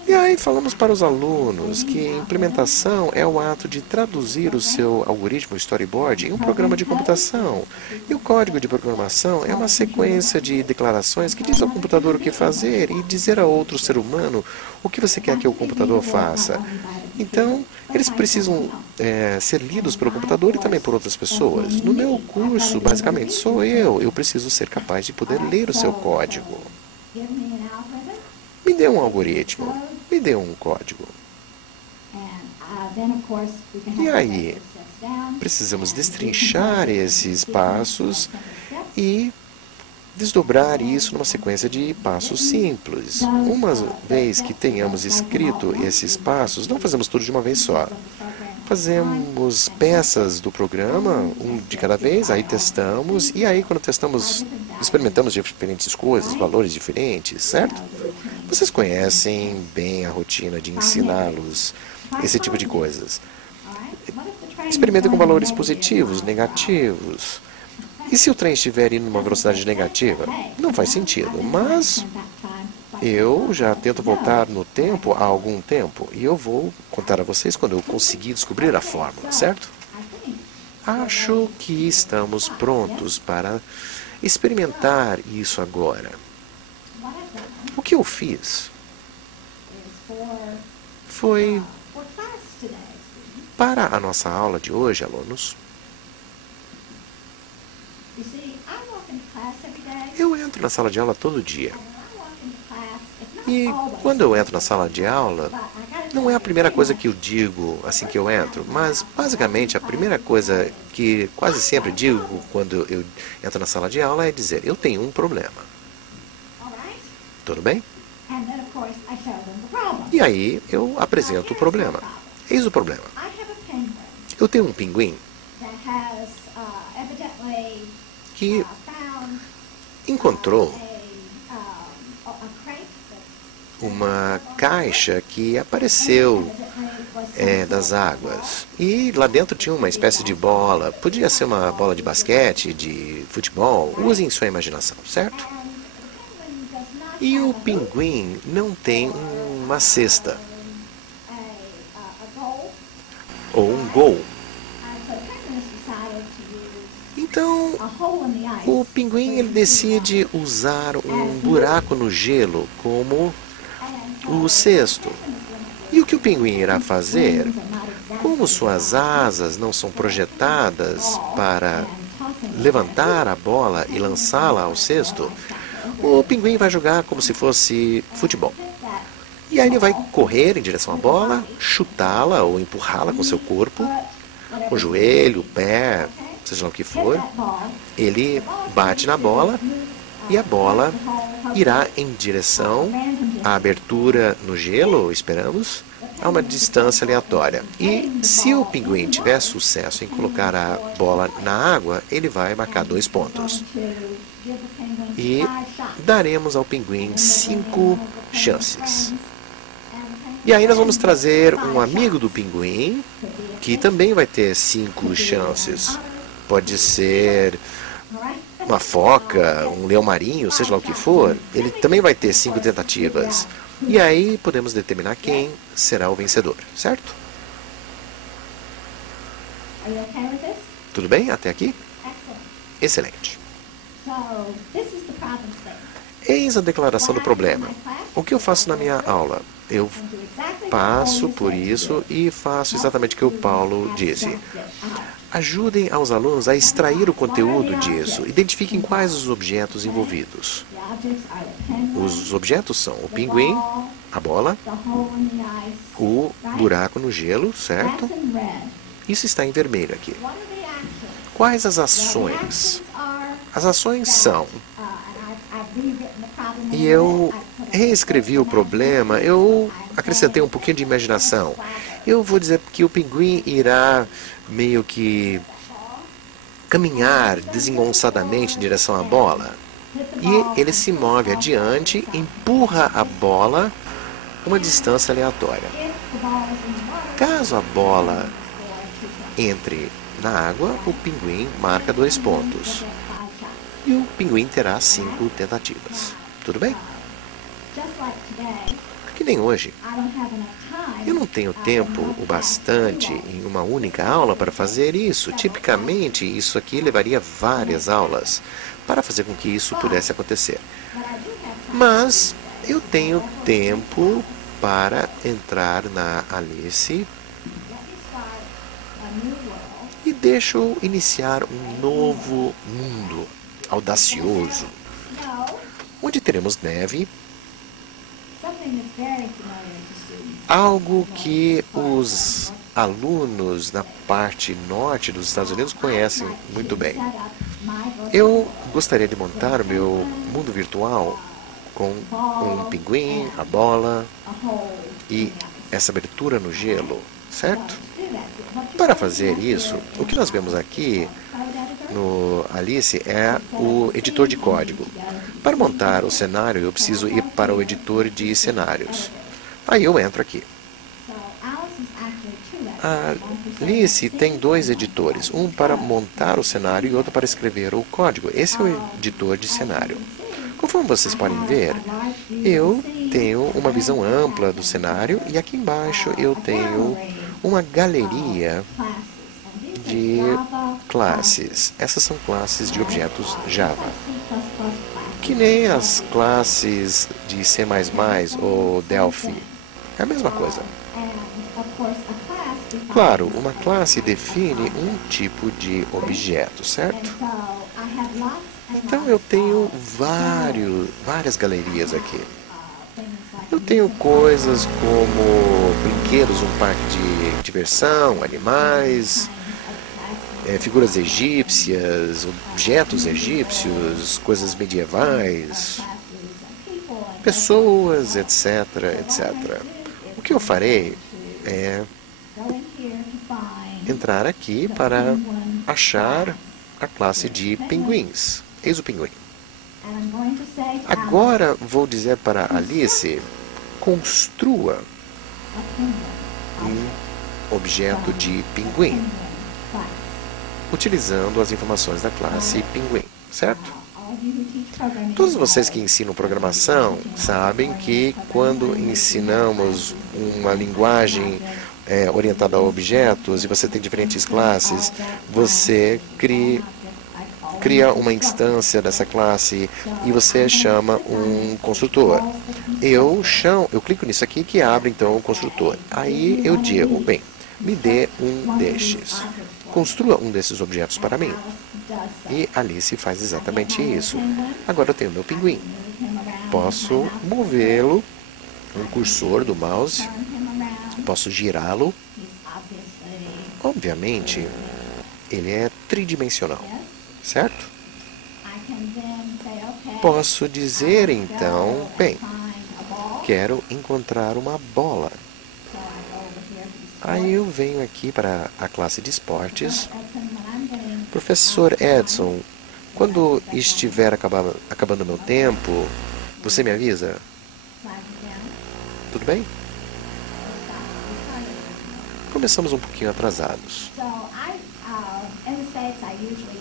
E aí falamos para os alunos que a implementação é o ato de traduzir o seu algoritmo storyboard em um programa de computação. E o código de programação é uma sequência de declarações que diz ao computador o que fazer e dizer a outro ser humano o que você quer que o computador faça. Então, eles precisam ser lidos pelo computador e também por outras pessoas. No meu curso, basicamente, sou eu. Eu preciso ser capaz de poder ler o seu código. Me dê um algoritmo. Me dê um código. E aí, precisamos destrinchar esses passos e desdobrar isso numa sequência de passos simples. Uma vez que tenhamos escrito esses passos, não fazemos tudo de uma vez só. Fazemos peças do programa, um de cada vez, aí testamos, e aí quando testamos, experimentamos diferentes coisas, valores diferentes, certo? Vocês conhecem bem a rotina de ensiná-los esse tipo de coisas. Experimentem com valores positivos, negativos. E se o trem estiver indo numa velocidade negativa? Não faz sentido, mas eu já tento voltar no tempo há algum tempo e eu vou contar a vocês quando eu conseguir descobrir a fórmula, certo? Acho que estamos prontos para experimentar isso agora. O que eu fiz foi Para a nossa aula de hoje, alunos, You see, I walk into class every day. eu entro na sala de aula todo dia. And when I walk into class, it's not E always quando eu entro na sala de aula, but I gotta não tell é a you, primeira pretty coisa much que eu digo assim que eu entro, mas basicamente a primeira coisa que quase sempre digo quando eu entro na sala de aula é dizer: eu tenho um problema. all right? Tudo bem? And then, of course, I show them the problem. E aí eu apresento o problema. Eis o problema. I have a penguin Eu tenho um pinguim that has evidently que found encontrou a crate that uma caixa que apareceu evidently was das águas. E lá dentro tinha uma espécie de bola. Podia ser uma bola de basquete, de futebol. Usem sua imaginação, certo? and the penguin does not E have o a boat pinguim não tem uma cesta a goal. ou um gol. And so the penguin has decided to use Então, a hole in the ice. o pinguim ele decide usar um buraco no gelo como o cesto. E o que o pinguim irá fazer? Como suas asas não são projetadas para levantar a bola e lançá-la ao cesto, o pinguim vai jogar como se fosse futebol. E aí ele vai correr em direção à bola, chutá-la ou empurrá-la com seu corpo, o joelho, o pé, seja lá o que for. Ele bate na bola e a bola irá em direção à abertura no gelo, esperamos, a uma distância aleatória. E se o pinguim tiver sucesso em colocar a bola na água, ele vai marcar 2 pontos. E daremos ao pinguim 5 chances. E aí nós vamos trazer um amigo do pinguim, que também vai ter 5 chances. Pode ser uma foca, um leão marinho, seja lá o que for, ele também vai ter 5 tentativas. E aí podemos determinar quem será o vencedor, certo? Are you okay with this? Tudo bem até aqui? Excellent. Excelente. So, this is the problem statement. Eis a declaração do problema. O que eu faço na minha aula? Eu And do exactly what passo Paul por said isso to do. e faço exatamente o que o Paulo disse. Abstract it out. Ajudem aos alunos a extrair o conteúdo disso. Identifiquem quais os objetos envolvidos. The objects are the penguin, Os objetos são o the pinguim, ball, a bola, the hole in the ice. o buraco no gelo, That's certo? in red. Isso está em vermelho aqui. What are the actions? Quais as Well, the ações? actions are As ações são, and I've rewritten the problem a e little eu bit. I put a reescrevi o problema, eu acrescentei um pouquinho de imaginação. Eu vou dizer que o pinguim irá meio que caminhar desengonçadamente em direção à bola. E ele se move adiante, empurra a bola uma distância aleatória. If the ball is in the water, Caso a bola score 2 points. entre na água, o pinguim marca 2 pontos. Get 5 shots. E o pinguim terá 5 tentativas. Tudo bem? Just like today, Que nem hoje. I don't have enough time. Eu não tenho tempo o bastante em uma única aula para fazer isso. Tipicamente, isso aqui levaria várias aulas para fazer com que isso pudesse acontecer. But I do have time. Mas eu tenho tempo para entrar na Alice Let me start a new world. e deixo iniciar um novo mundo audacioso, Snow, onde teremos neve, something that's very familiar to students. algo que os alunos na parte norte dos Estados Unidos conhecem muito bem. Set up my virtual Eu gostaria de montar o meu mundo virtual com um pinguim, a bola a hole e in the ice. essa abertura no gelo, certo? Do that. What you Para do fazer here isso, is o que nós vemos aqui code editor. no Alice é o editor de código. Para montar o cenário, eu preciso ir para o editor de cenários. Aí eu entro aqui. So Alice is actually 2 editors. A One for Alice setting tem the 2 scene, editores, one um for para code. montar o cenário e outro para escrever o código. Esse é o editor de cenário. Conforme vocês podem ver, eu tenho uma visão ampla do cenário e aqui embaixo eu tenho uma galeria de classes. Essas são classes de objetos Java, que nem as classes de C++ ou Delphi. É a mesma coisa. Claro, uma classe define um tipo de objeto, certo? Então eu tenho várias galerias aqui. Eu tenho coisas como brinquedos, um parque de diversão, animais, figuras egípcias, objetos egípcios, coisas medievais, pessoas, etc, etc. O que eu farei é entrar aqui para achar a classe de pinguins. Eis o pinguim. Agora vou dizer para Alice, construa um objeto de pinguim, utilizando as informações da classe pinguim, certo? Todos vocês que ensinam programação sabem que quando ensinamos uma linguagem orientada a objetos e você tem diferentes classes, você cria uma instância dessa classe e você chama um construtor. Eu clico nisso aqui que abre então o construtor. Aí eu digo, bem, me dê um destes. Construa um desses objetos para mim. E Alice faz exatamente isso. Agora eu tenho meu pinguim. Posso movê-lo, um cursor do mouse, posso girá-lo. Obviamente, ele é tridimensional, certo? Posso dizer então, bem, quero encontrar uma bola. Aí eu venho aqui para a classe de esportes. Professor Edson, quando estiver acabando o meu tempo, você me avisa? Tudo bem? Começamos um pouquinho atrasados.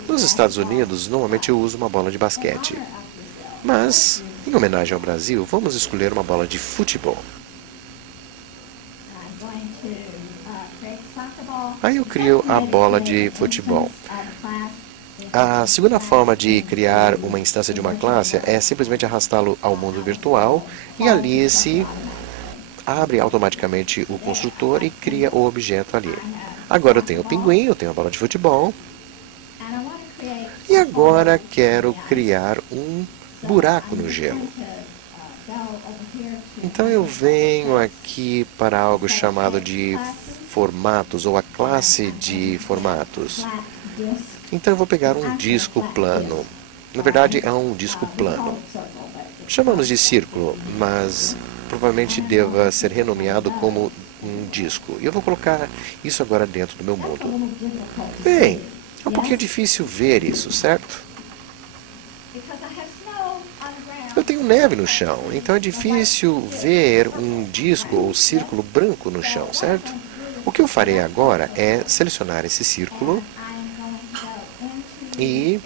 Nos Estados Unidos, normalmente eu uso uma bola de basquete. Mas, em homenagem ao Brasil, vamos escolher uma bola de futebol. Aí eu crio a bola de futebol. A segunda forma de criar uma instância de uma classe é simplesmente arrastá-lo ao mundo virtual e ali se abre automaticamente o construtor e cria o objeto ali. Agora eu tenho o pinguim, eu tenho a bola de futebol. E agora quero criar um buraco no gelo. Então eu venho aqui para algo chamado de formatos, ou a classe de formatos. Então eu vou pegar um disco plano. Na verdade é um disco plano. Chamamos de círculo, mas provavelmente deva ser renomeado como um disco. E eu vou colocar isso agora dentro do meu mundo. Bem, é um pouquinho difícil ver isso, certo? Eu tenho neve no chão, então é difícil ver um disco ou círculo branco no chão, certo? O que eu farei agora é selecionar esse círculo e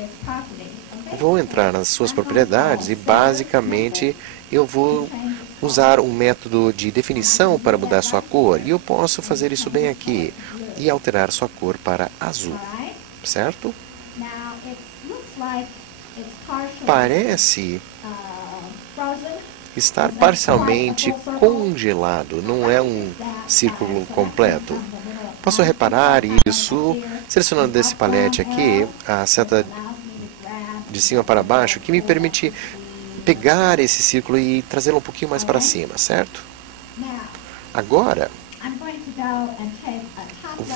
vou entrar nas suas propriedades e basicamente eu vou usar um método de definição para mudar sua cor e eu posso fazer isso bem aqui e alterar sua cor para azul, certo? Parece estar parcialmente congelado, não é um círculo completo. Posso reparar isso selecionando desse palete aqui, a seta de cima para baixo, que me permite pegar esse círculo e trazê-lo um pouquinho mais para cima, certo? Agora,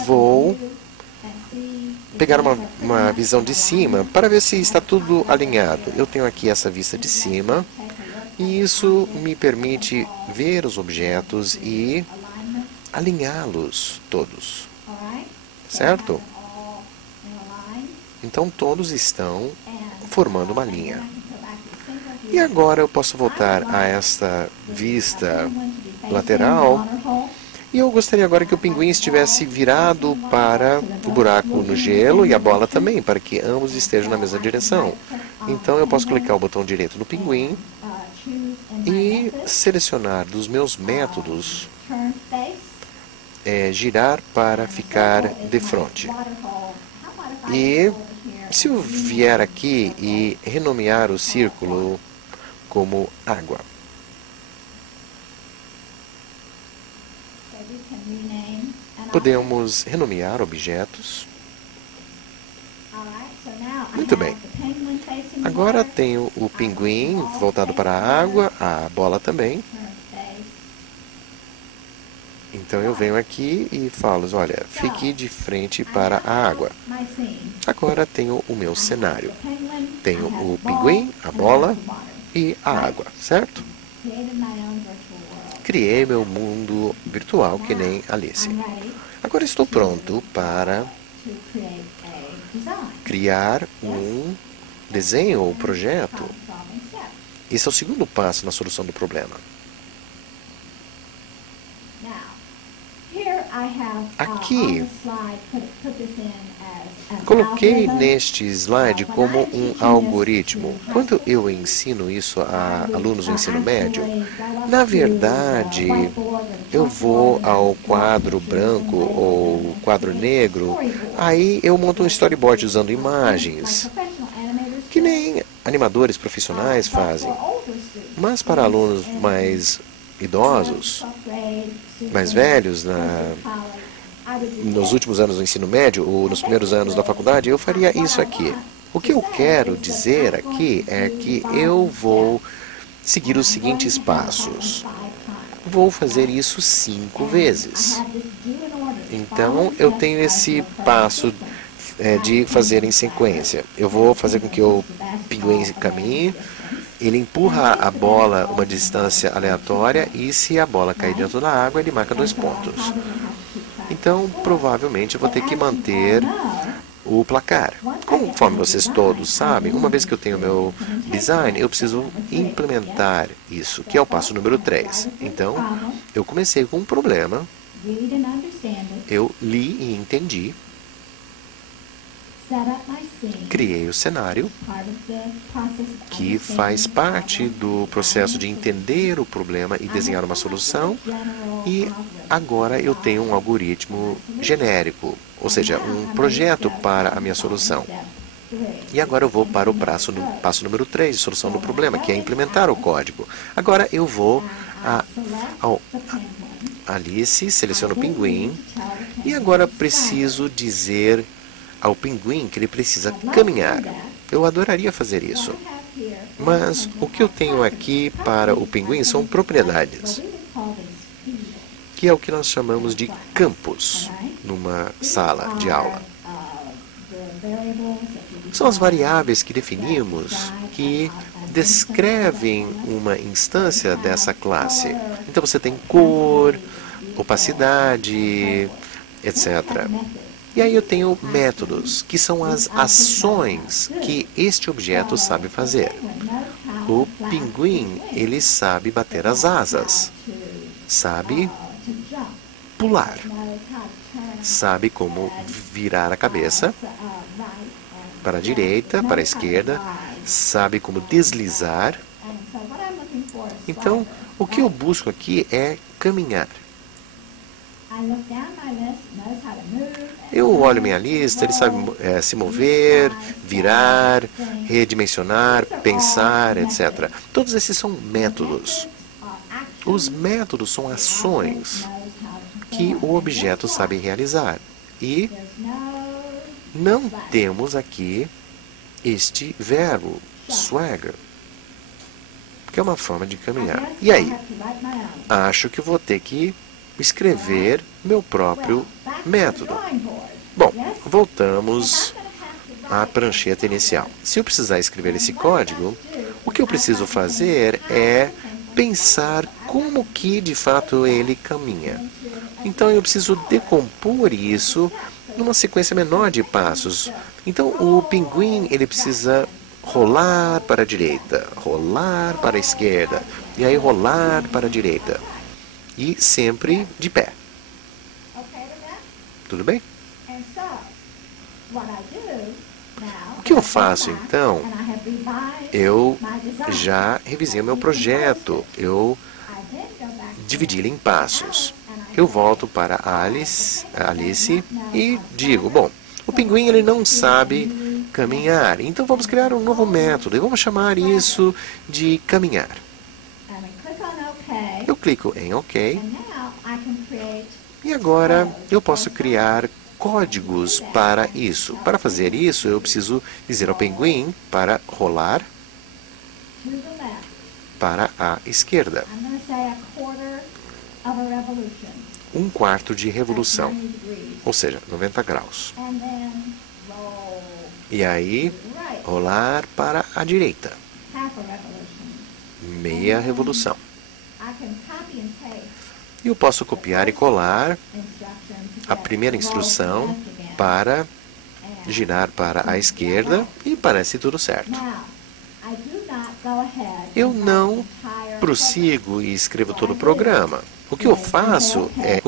vou pegar uma visão de cima para ver se está tudo alinhado. Eu tenho aqui essa vista de cima e isso me permite ver os objetos e alinhá-los todos, certo? Então todos estão formando uma linha. E agora eu posso voltar a esta vista lateral. E eu gostaria agora que o pinguim estivesse virado para o buraco no gelo e a bola também, para que ambos estejam na mesma direção. Então eu posso clicar o botão direito no pinguim e selecionar dos meus métodos girar para ficar de frente. E se eu vier aqui e renomear o círculo como água. Podemos renomear objetos. Muito bem. Agora tenho o pinguim voltado para a água, a bola também. Então eu venho aqui e falo, olha, fique de frente para a água. Agora tenho o meu cenário. Tenho o pinguim, a bola e a água, certo? Criei meu mundo virtual que nem Alice. Agora estou pronto para criar um desenho ou projeto. Esse é o segundo passo na solução do problema. Aqui, coloquei neste slide como um algoritmo. Quando eu ensino isso a alunos do ensino médio, na verdade, eu vou ao quadro branco ou quadro negro, aí eu monto um storyboard usando imagens, que nem animadores profissionais fazem. Mas para alunos mais idosos, mais velhos, nos últimos anos do ensino médio ou nos primeiros anos da faculdade, eu faria isso aqui. O que eu quero dizer aqui é que eu vou seguir os seguintes passos. Vou fazer isso 5 vezes. Então, eu tenho esse passo de fazer em sequência. Eu vou fazer com que o pinguim caminhe. Ele empurra a bola uma distância aleatória e se a bola cair dentro da água, ele marca 2 pontos. Então, provavelmente, eu vou ter que manter o placar. Conforme vocês todos sabem, uma vez que eu tenho meu design, eu preciso implementar isso, que é o passo número 3. Então, eu comecei com um problema, eu li e entendi, criei o cenário, que faz parte do processo de entender o problema e desenhar uma solução, e agora eu tenho um algoritmo genérico, ou seja, um projeto para a minha solução. E agora eu vou para o passo número 3, de solução do problema, que é implementar o código. Agora eu vou ao Alice, seleciono o pinguim, e agora preciso dizer ao pinguim que ele precisa caminhar. Eu adoraria fazer isso. Mas o que eu tenho aqui para o pinguim são propriedades, que é o que nós chamamos de campos numa sala de aula. São as variáveis que definimos que descrevem uma instância dessa classe. Então você tem cor, opacidade, etc. E aí eu tenho métodos, que são as ações que este objeto sabe fazer. O pinguim, ele sabe bater as asas, sabe pular, sabe como virar a cabeça para a direita, para a esquerda, sabe como deslizar. Então, o que eu busco aqui é caminhar. Eu olho minha lista, ele sabe se mover, virar, redimensionar, pensar, etc. Todos esses são métodos. Os métodos são ações que o objeto sabe realizar. E não temos aqui este verbo, swagger, que é uma forma de caminhar. E aí? Acho que vou ter que escrever meu próprio método. Bom, voltamos à prancheta inicial. Se eu precisar escrever esse código, o que eu preciso fazer é pensar como que de fato ele caminha. Então eu preciso decompor isso numa sequência menor de passos. Então o pinguim ele precisa rolar para a direita, rolar para a esquerda e aí rolar para a direita. E sempre de pé. Tudo bem? O que eu faço então? Eu já revisei o meu projeto. Eu dividi ele em passos. Eu volto para a Alice e digo, bom, o pinguim ele não sabe caminhar, então vamos criar um novo método e vamos chamar isso de caminhar. Eu clico em OK. E agora eu posso criar códigos para isso. Para fazer isso, eu preciso dizer ao pinguim para rolar to the left. para a esquerda. I'm going to say a quarter of a revolution. Um quarto de That's revolução, 90 degrees. ou seja, 90 graus. And then roll E aí, to the right. rolar para a direita. Half a revolution. Meia revolução. I can copy and paste E eu posso copiar e colar instruction to a get primeira roll to the instrução left again. para And girar para a esquerda e parece tudo certo. now, I do not go ahead Eu and write não the entire program. prossigo e escrevo todo o programa. O que eu faço é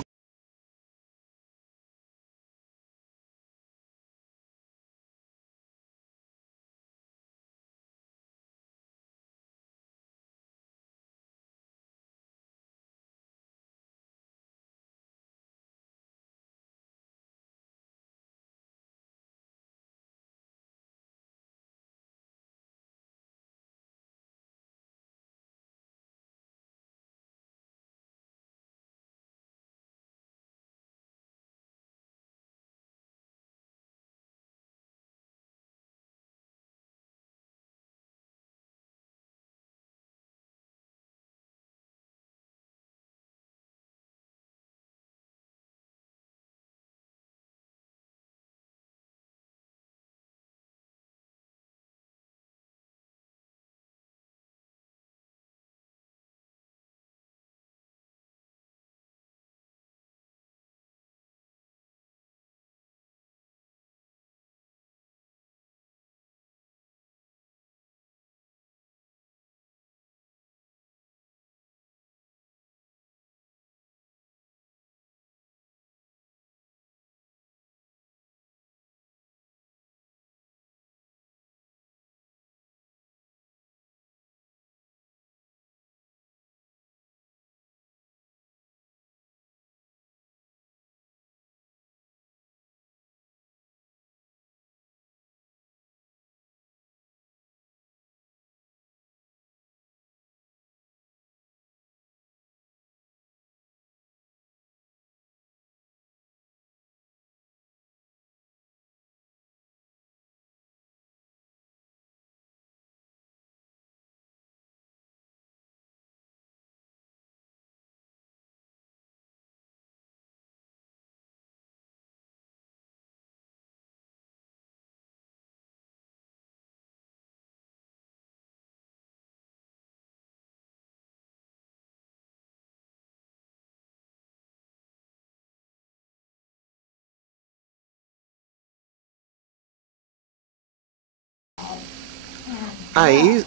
aí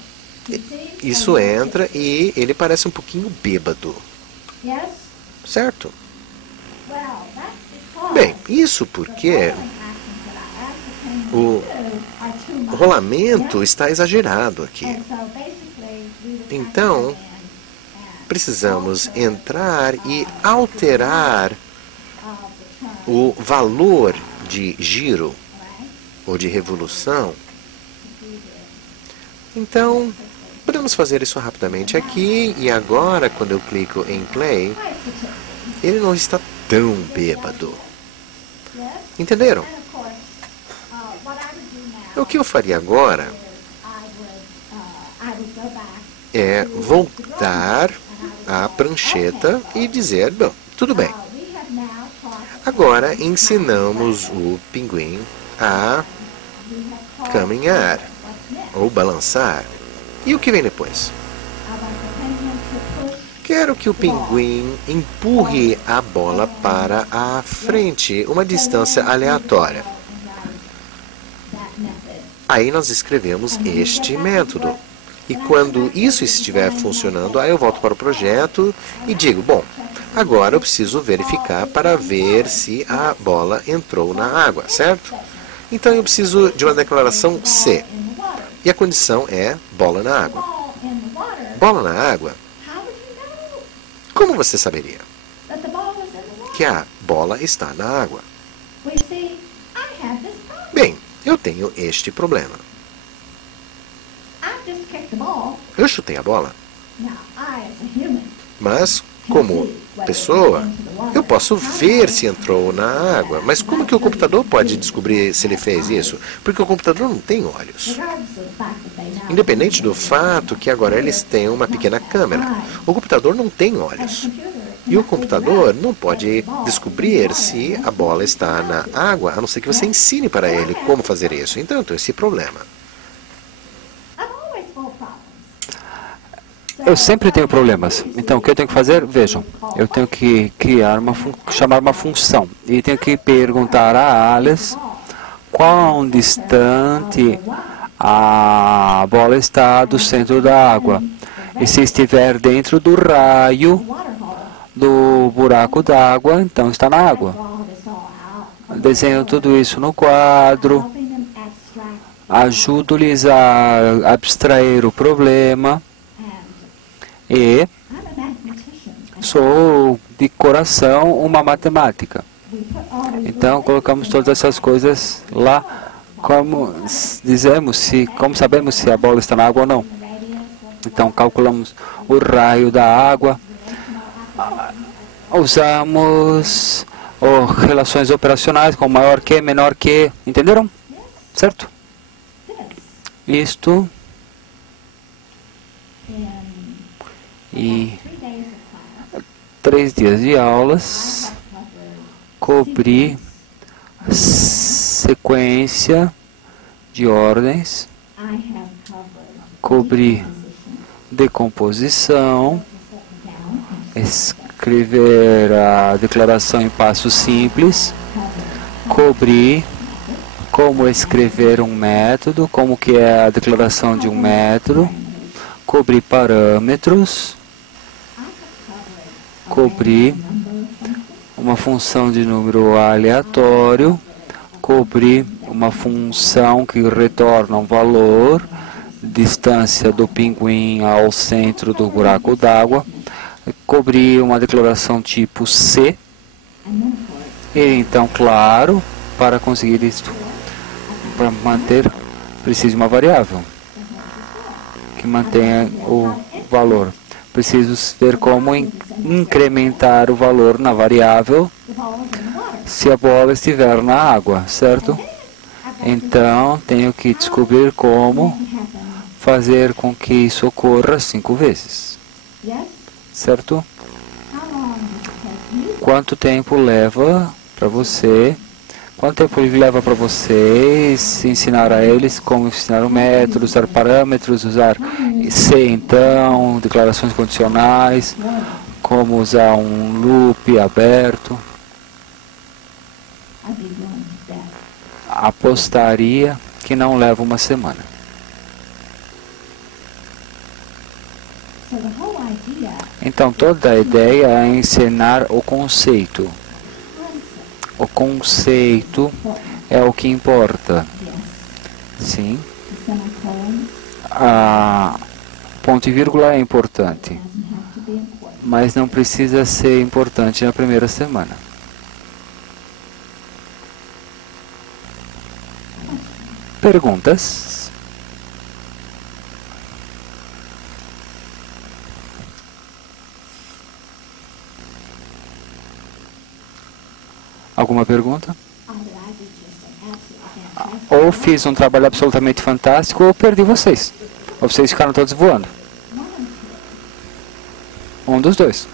isso entra e ele parece um pouquinho bêbado, Yes? certo? Well, that's because Bem, isso porque o rolamento está exagerado aqui. Então, precisamos entrar e alterar o valor de giro ou de revolução. Então, podemos fazer isso rapidamente aqui e agora, quando eu clico em play, ele não está tão bêbado. Entenderam? O que eu faria agora é voltar à prancheta e dizer, bom, tudo bem. Agora ensinamos o pinguim a caminhar ou balançar. E o que vem depois? Quero que o pinguim empurre a bola para a frente, uma distância aleatória. Aí nós escrevemos este método. E quando isso estiver funcionando, aí eu volto para o projeto e digo, bom, agora eu preciso verificar para ver se a bola entrou na água, certo? Então eu preciso de uma declaração C. E a condição é bola na água. Bola na água? Como você saberia que a bola está na água? Bem, eu tenho este problema. Eu chutei a bola, mas como pessoa, eu posso ver se entrou na água, mas como que o computador pode descobrir se ele fez isso? Porque o computador não tem olhos. Independente do fato que agora eles têm uma pequena câmera, o computador não tem olhos. E o computador não pode descobrir se a bola está na água, a não ser que você ensine para ele como fazer isso. Então, tem esse problema. Eu sempre tenho problemas. Então, o que eu tenho que fazer? Vejam, eu tenho que criar chamar uma função. E tenho que perguntar a Alice quão distante a bola está do centro da água. E se estiver dentro do raio do buraco d'água, então está na água. Desenho tudo isso no quadro, ajudo-lhes a abstrair o problema e sou de coração uma matemática. Então colocamos todas essas coisas lá, como sabemos se a bola está na água ou não. Então calculamos o raio da água. Usamos relações operacionais com maior que, menor que. Entenderam? Certo? Isto. E 3 dias de aulas. Cobri sequência de ordens. Cobri decomposição. Escrever a declaração em passos simples, cobrir como escrever um método, como que é a declaração de um método, cobrir parâmetros, cobrir uma função de número aleatório, cobrir uma função que retorna um valor, distância do pinguim ao centro do buraco d'água, cobrir uma declaração tipo C. E então, claro, para conseguir isso, para manter, preciso de uma variável que mantenha o valor. Preciso ver como incrementar o valor na variável se a bola estiver na água, certo? Então, tenho que descobrir como fazer com que isso ocorra 5 vezes. Certo? Quanto tempo leva para você? Quanto tempo leva para vocês ensinar a eles como ensinar o método, usar parâmetros, usar C, então, declarações condicionais, como usar um loop aberto? Apostaria que não leva uma semana. Então, toda a ideia é ensinar o conceito. O conceito é o que importa. Sim. Ponto e vírgula é importante, mas não precisa ser importante na primeira semana. Perguntas? Alguma pergunta? Ou fiz um trabalho absolutamente fantástico ou perdi vocês. Ou vocês ficaram todos voando. Um dos dois.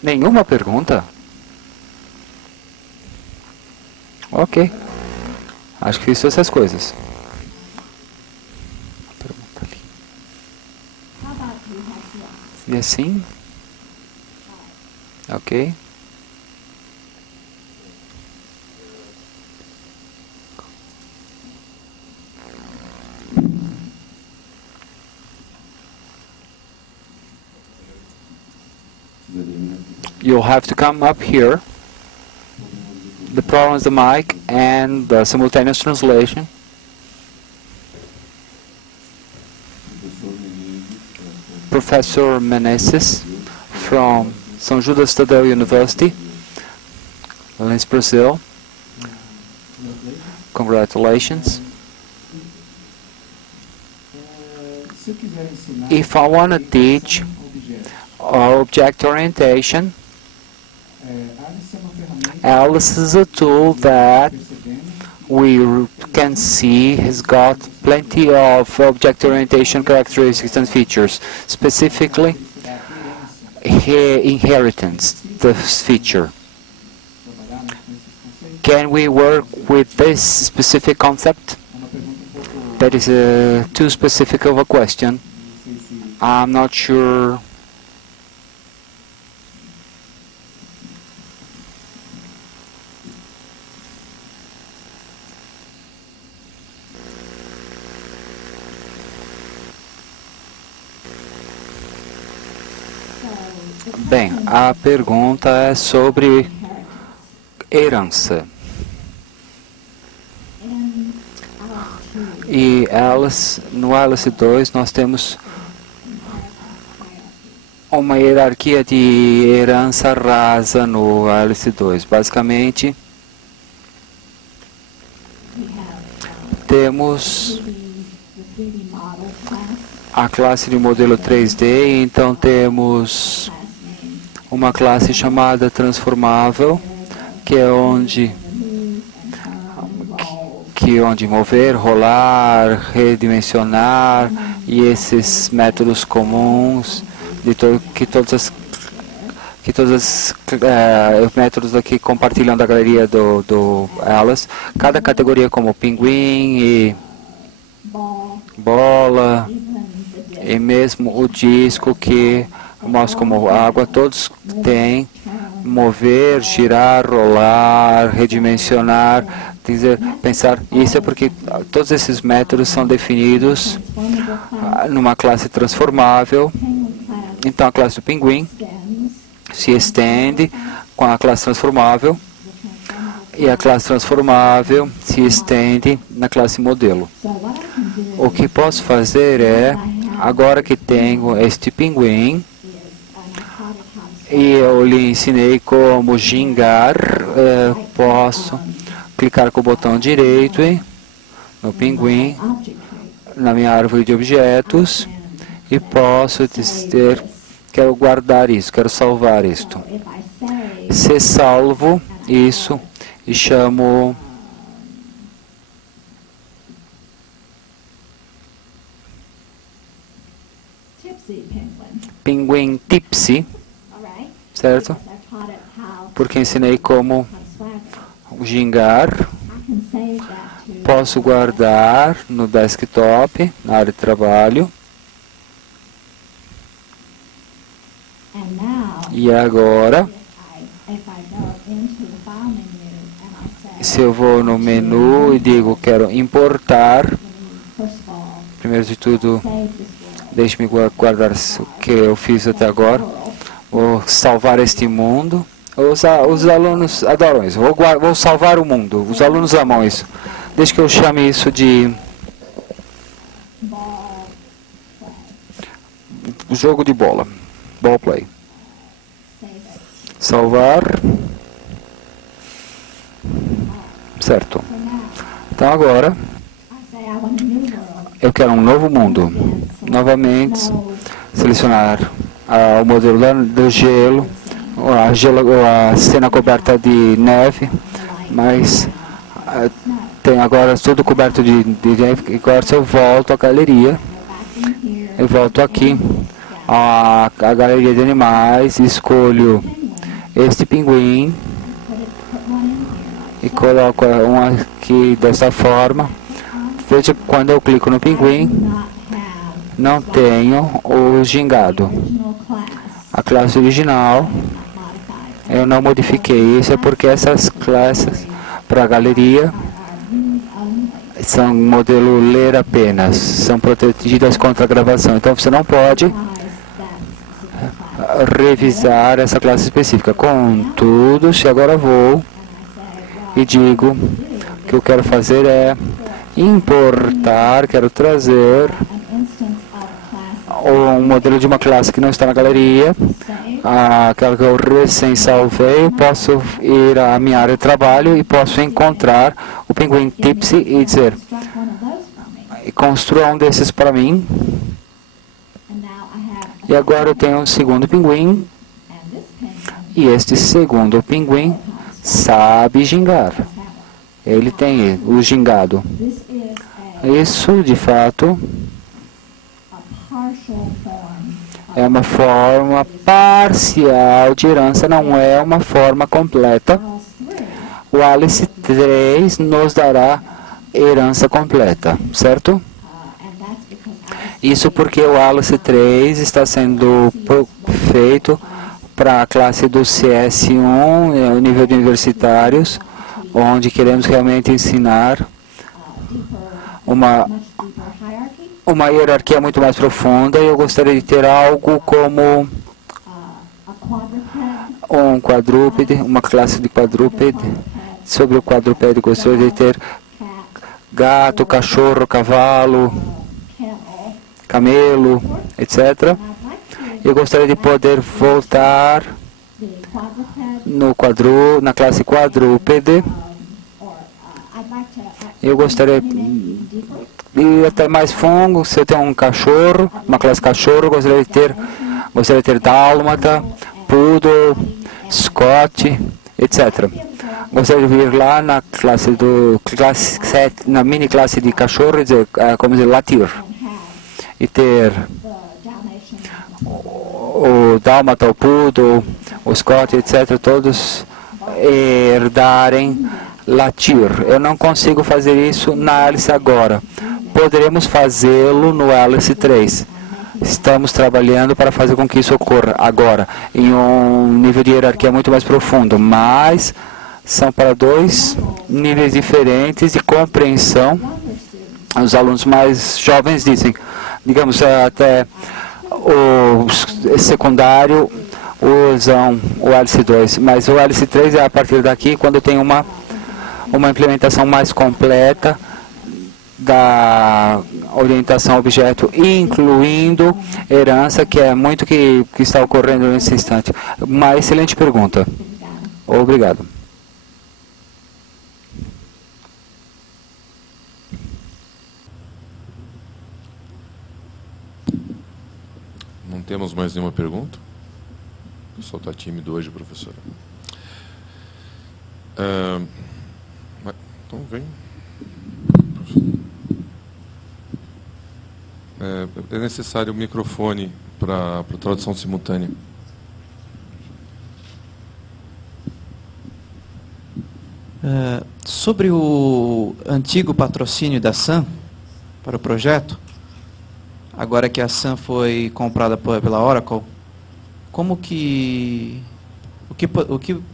Nenhuma pergunta? Ok. Acho que fiz todas essas coisas. E assim? Ok. You'll have to come up here. The problem is the mic and the simultaneous translation. Professor Menezes from São Judas Tadeu University, Lins, Brazil. Congratulations. If I want to teach object orientation, Alice is a tool that we can see has got plenty of object orientation characteristics and features, specifically inheritance, the feature. Can we work with this specific concept? That is too specific of a question. I'm not sure. Bem, a pergunta é sobre herança. E no Alice 2 nós temos uma hierarquia de herança rasa no Alice 2. Basicamente, temos a classe de modelo 3D, então temos uma classe chamada transformável, que é onde mover, rolar, redimensionar e esses métodos comuns que todos os métodos aqui compartilham da galeria do Alice. Cada categoria como pinguim e bola e mesmo o disco que mostra como água, todos têm mover, girar, rolar, redimensionar, dizer, pensar. Isso é porque todos esses métodos são definidos numa classe transformável. Então a classe do pinguim se estende com a classe transformável e a classe transformável se estende na classe modelo. O que posso fazer é, agora que tenho este pinguim, e eu lhe ensinei como gingar, posso clicar com o botão direito no pinguim, na minha árvore de objetos, e posso dizer, quero guardar isso, quero salvar isto. Se salvo isso e chamo pinguim Tipsy, certo? Porque ensinei como gingar. Posso guardar no desktop, na área de trabalho. E agora, se eu vou no menu e digo quero importar, primeiro de tudo, deixe-me guardar o que eu fiz até agora. Vou salvar este mundo. Os alunos adoram isso. Vou salvar o mundo. Os alunos amam isso. Deixa que eu chame isso de jogo de bola. Ball play. Salvar. Certo. Então agora eu quero um novo mundo. Novamente, selecionar o modelo do gelo, a cena coberta de neve, mas tem agora tudo coberto de neve. Agora se eu volto à galeria, eu volto aqui a galeria de animais, escolho este pinguim e coloco um aqui dessa forma. Veja, quando eu clico no pinguim, não tenho o gingado. A classe original, eu não modifiquei. Isso é porque essas classes para a galeria são modelo ler apenas, são protegidas contra a gravação. Então você não pode revisar essa classe específica. Contudo, se agora vou e digo que eu quero fazer é importar, quero trazer um modelo de uma classe que não está na galeria, aquela que eu recém salvei, eu posso ir à minha área de trabalho e posso encontrar o pinguim Tipsy e dizer, construa um desses para mim. E agora eu tenho um segundo pinguim. E este segundo pinguim sabe gingar. Ele tem o gingado. Isso, de fato, é uma forma parcial de herança, não é uma forma completa. O Alice 3 nos dará herança completa, certo? Isso porque o Alice 3 está sendo feito para a classe do CS1, o nível de universitários, onde queremos realmente ensinar uma hierarquia muito mais profunda, e eu gostaria de ter algo como um quadrúpede, uma classe de quadrúpede. Sobre o quadrupede, gostaria de ter gato, cachorro, cavalo, camelo, etc. Eu gostaria de poder voltar na classe quadrúpede. Eu gostaria de ir até mais fundo. Se eu tenho um cachorro, uma classe cachorro, gostaria de ter dálmata, poodle, Scott, etc. Gostaria de vir lá na classe 7, na mini classe de cachorro, como dizer, latir, e ter o dálmata, o poodle, o Scott, etc., todos herdarem latir. Eu não consigo fazer isso na Alice agora. Poderemos fazê-lo no Alice 3. Estamos trabalhando para fazer com que isso ocorra agora, em um nível de hierarquia muito mais profundo, mas são para dois níveis diferentes de compreensão. Os alunos mais jovens dizem, digamos, até o secundário usam o Alice 2, mas o Alice 3 é a partir daqui, quando tem uma implementação mais completa da orientação a objeto, incluindo herança, que é muito que está ocorrendo nesse instante. Uma excelente pergunta. Obrigado. Não temos mais nenhuma pergunta? O pessoal está tímido hoje, professora. Então, vem. É necessário um microfone para tradução simultânea. Sobre o antigo patrocínio da Sun para o projeto, agora que a Sun foi comprada pela Oracle, o que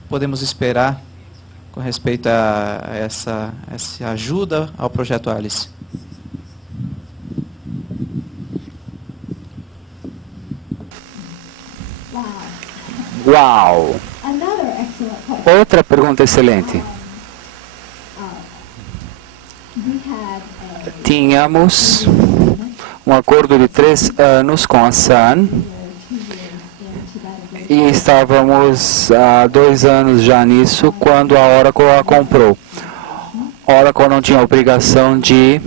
podemos esperar com respeito a essa ajuda ao projeto Alice? Uau! Outra pergunta excelente. Tínhamos um acordo de 3 anos com a Sun e estávamos há 2 anos já nisso quando a Oracle a comprou. A Oracle não tinha a obrigação de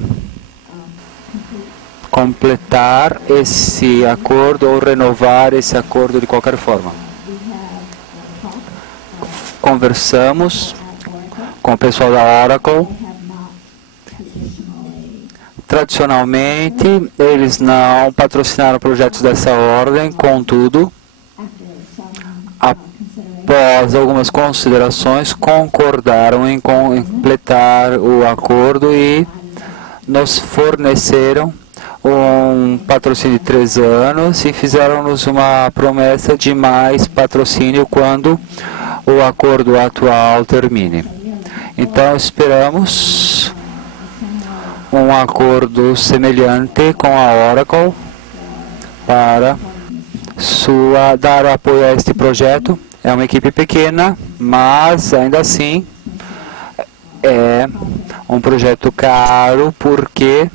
completar esse acordo ou renovar esse acordo de qualquer forma. Conversamos com o pessoal da Oracle. Tradicionalmente, eles não patrocinaram projetos dessa ordem, contudo, após algumas considerações, concordaram em completar o acordo e nos forneceram um patrocínio de 3 anos e fizeram-nos uma promessa de mais patrocínio quando o acordo atual termine. Então, esperamos um acordo semelhante com a Oracle para dar apoio a este projeto. É uma equipe pequena, mas ainda assim é um projeto caro porque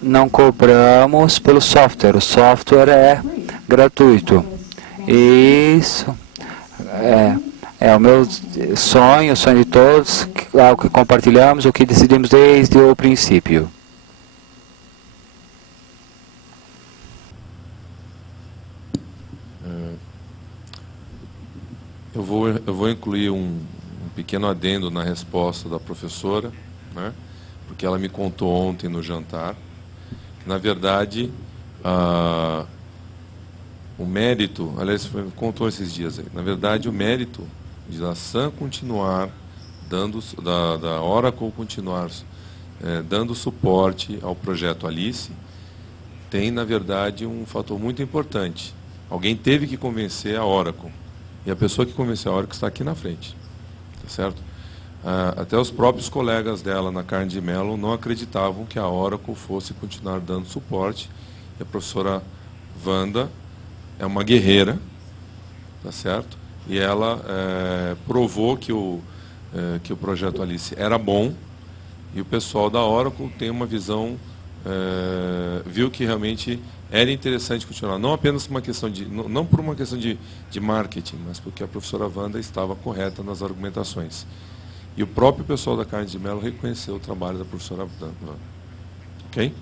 não cobramos pelo software. O software é gratuito. Isso é o meu sonho, o sonho de todos, algo que compartilhamos, o que decidimos desde o princípio. Eu vou incluir um pequeno adendo na resposta da professora, né? Porque ela me contou ontem no jantar. Na verdade, o mérito, aliás, contou esses dias aí, na verdade o mérito da Sun continuar dando, da Oracle continuar dando suporte ao projeto Alice, tem na verdade um fator muito importante. Alguém teve que convencer a Oracle, e a pessoa que convenceu a Oracle está aqui na frente, tá certo? Até os próprios colegas dela na Carnegie Mellon não acreditavam que a Oracle fosse continuar dando suporte, e a professora Wanda é uma guerreira, tá certo? E ela provou que o projeto Alice era bom, e o pessoal da Oracle tem uma visão, viu que realmente era interessante continuar, não apenas por uma questão não por uma questão de marketing, mas porque a professora Wanda estava correta nas argumentações. E o próprio pessoal da Carnegie Mellon reconheceu o trabalho da professora Wanda. Ok?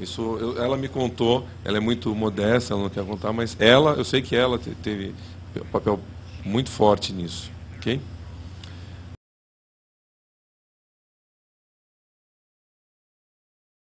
Isso, ela me contou, ela é muito modesta, ela não quer contar, mas eu sei que ela teve um papel muito forte nisso. Ok?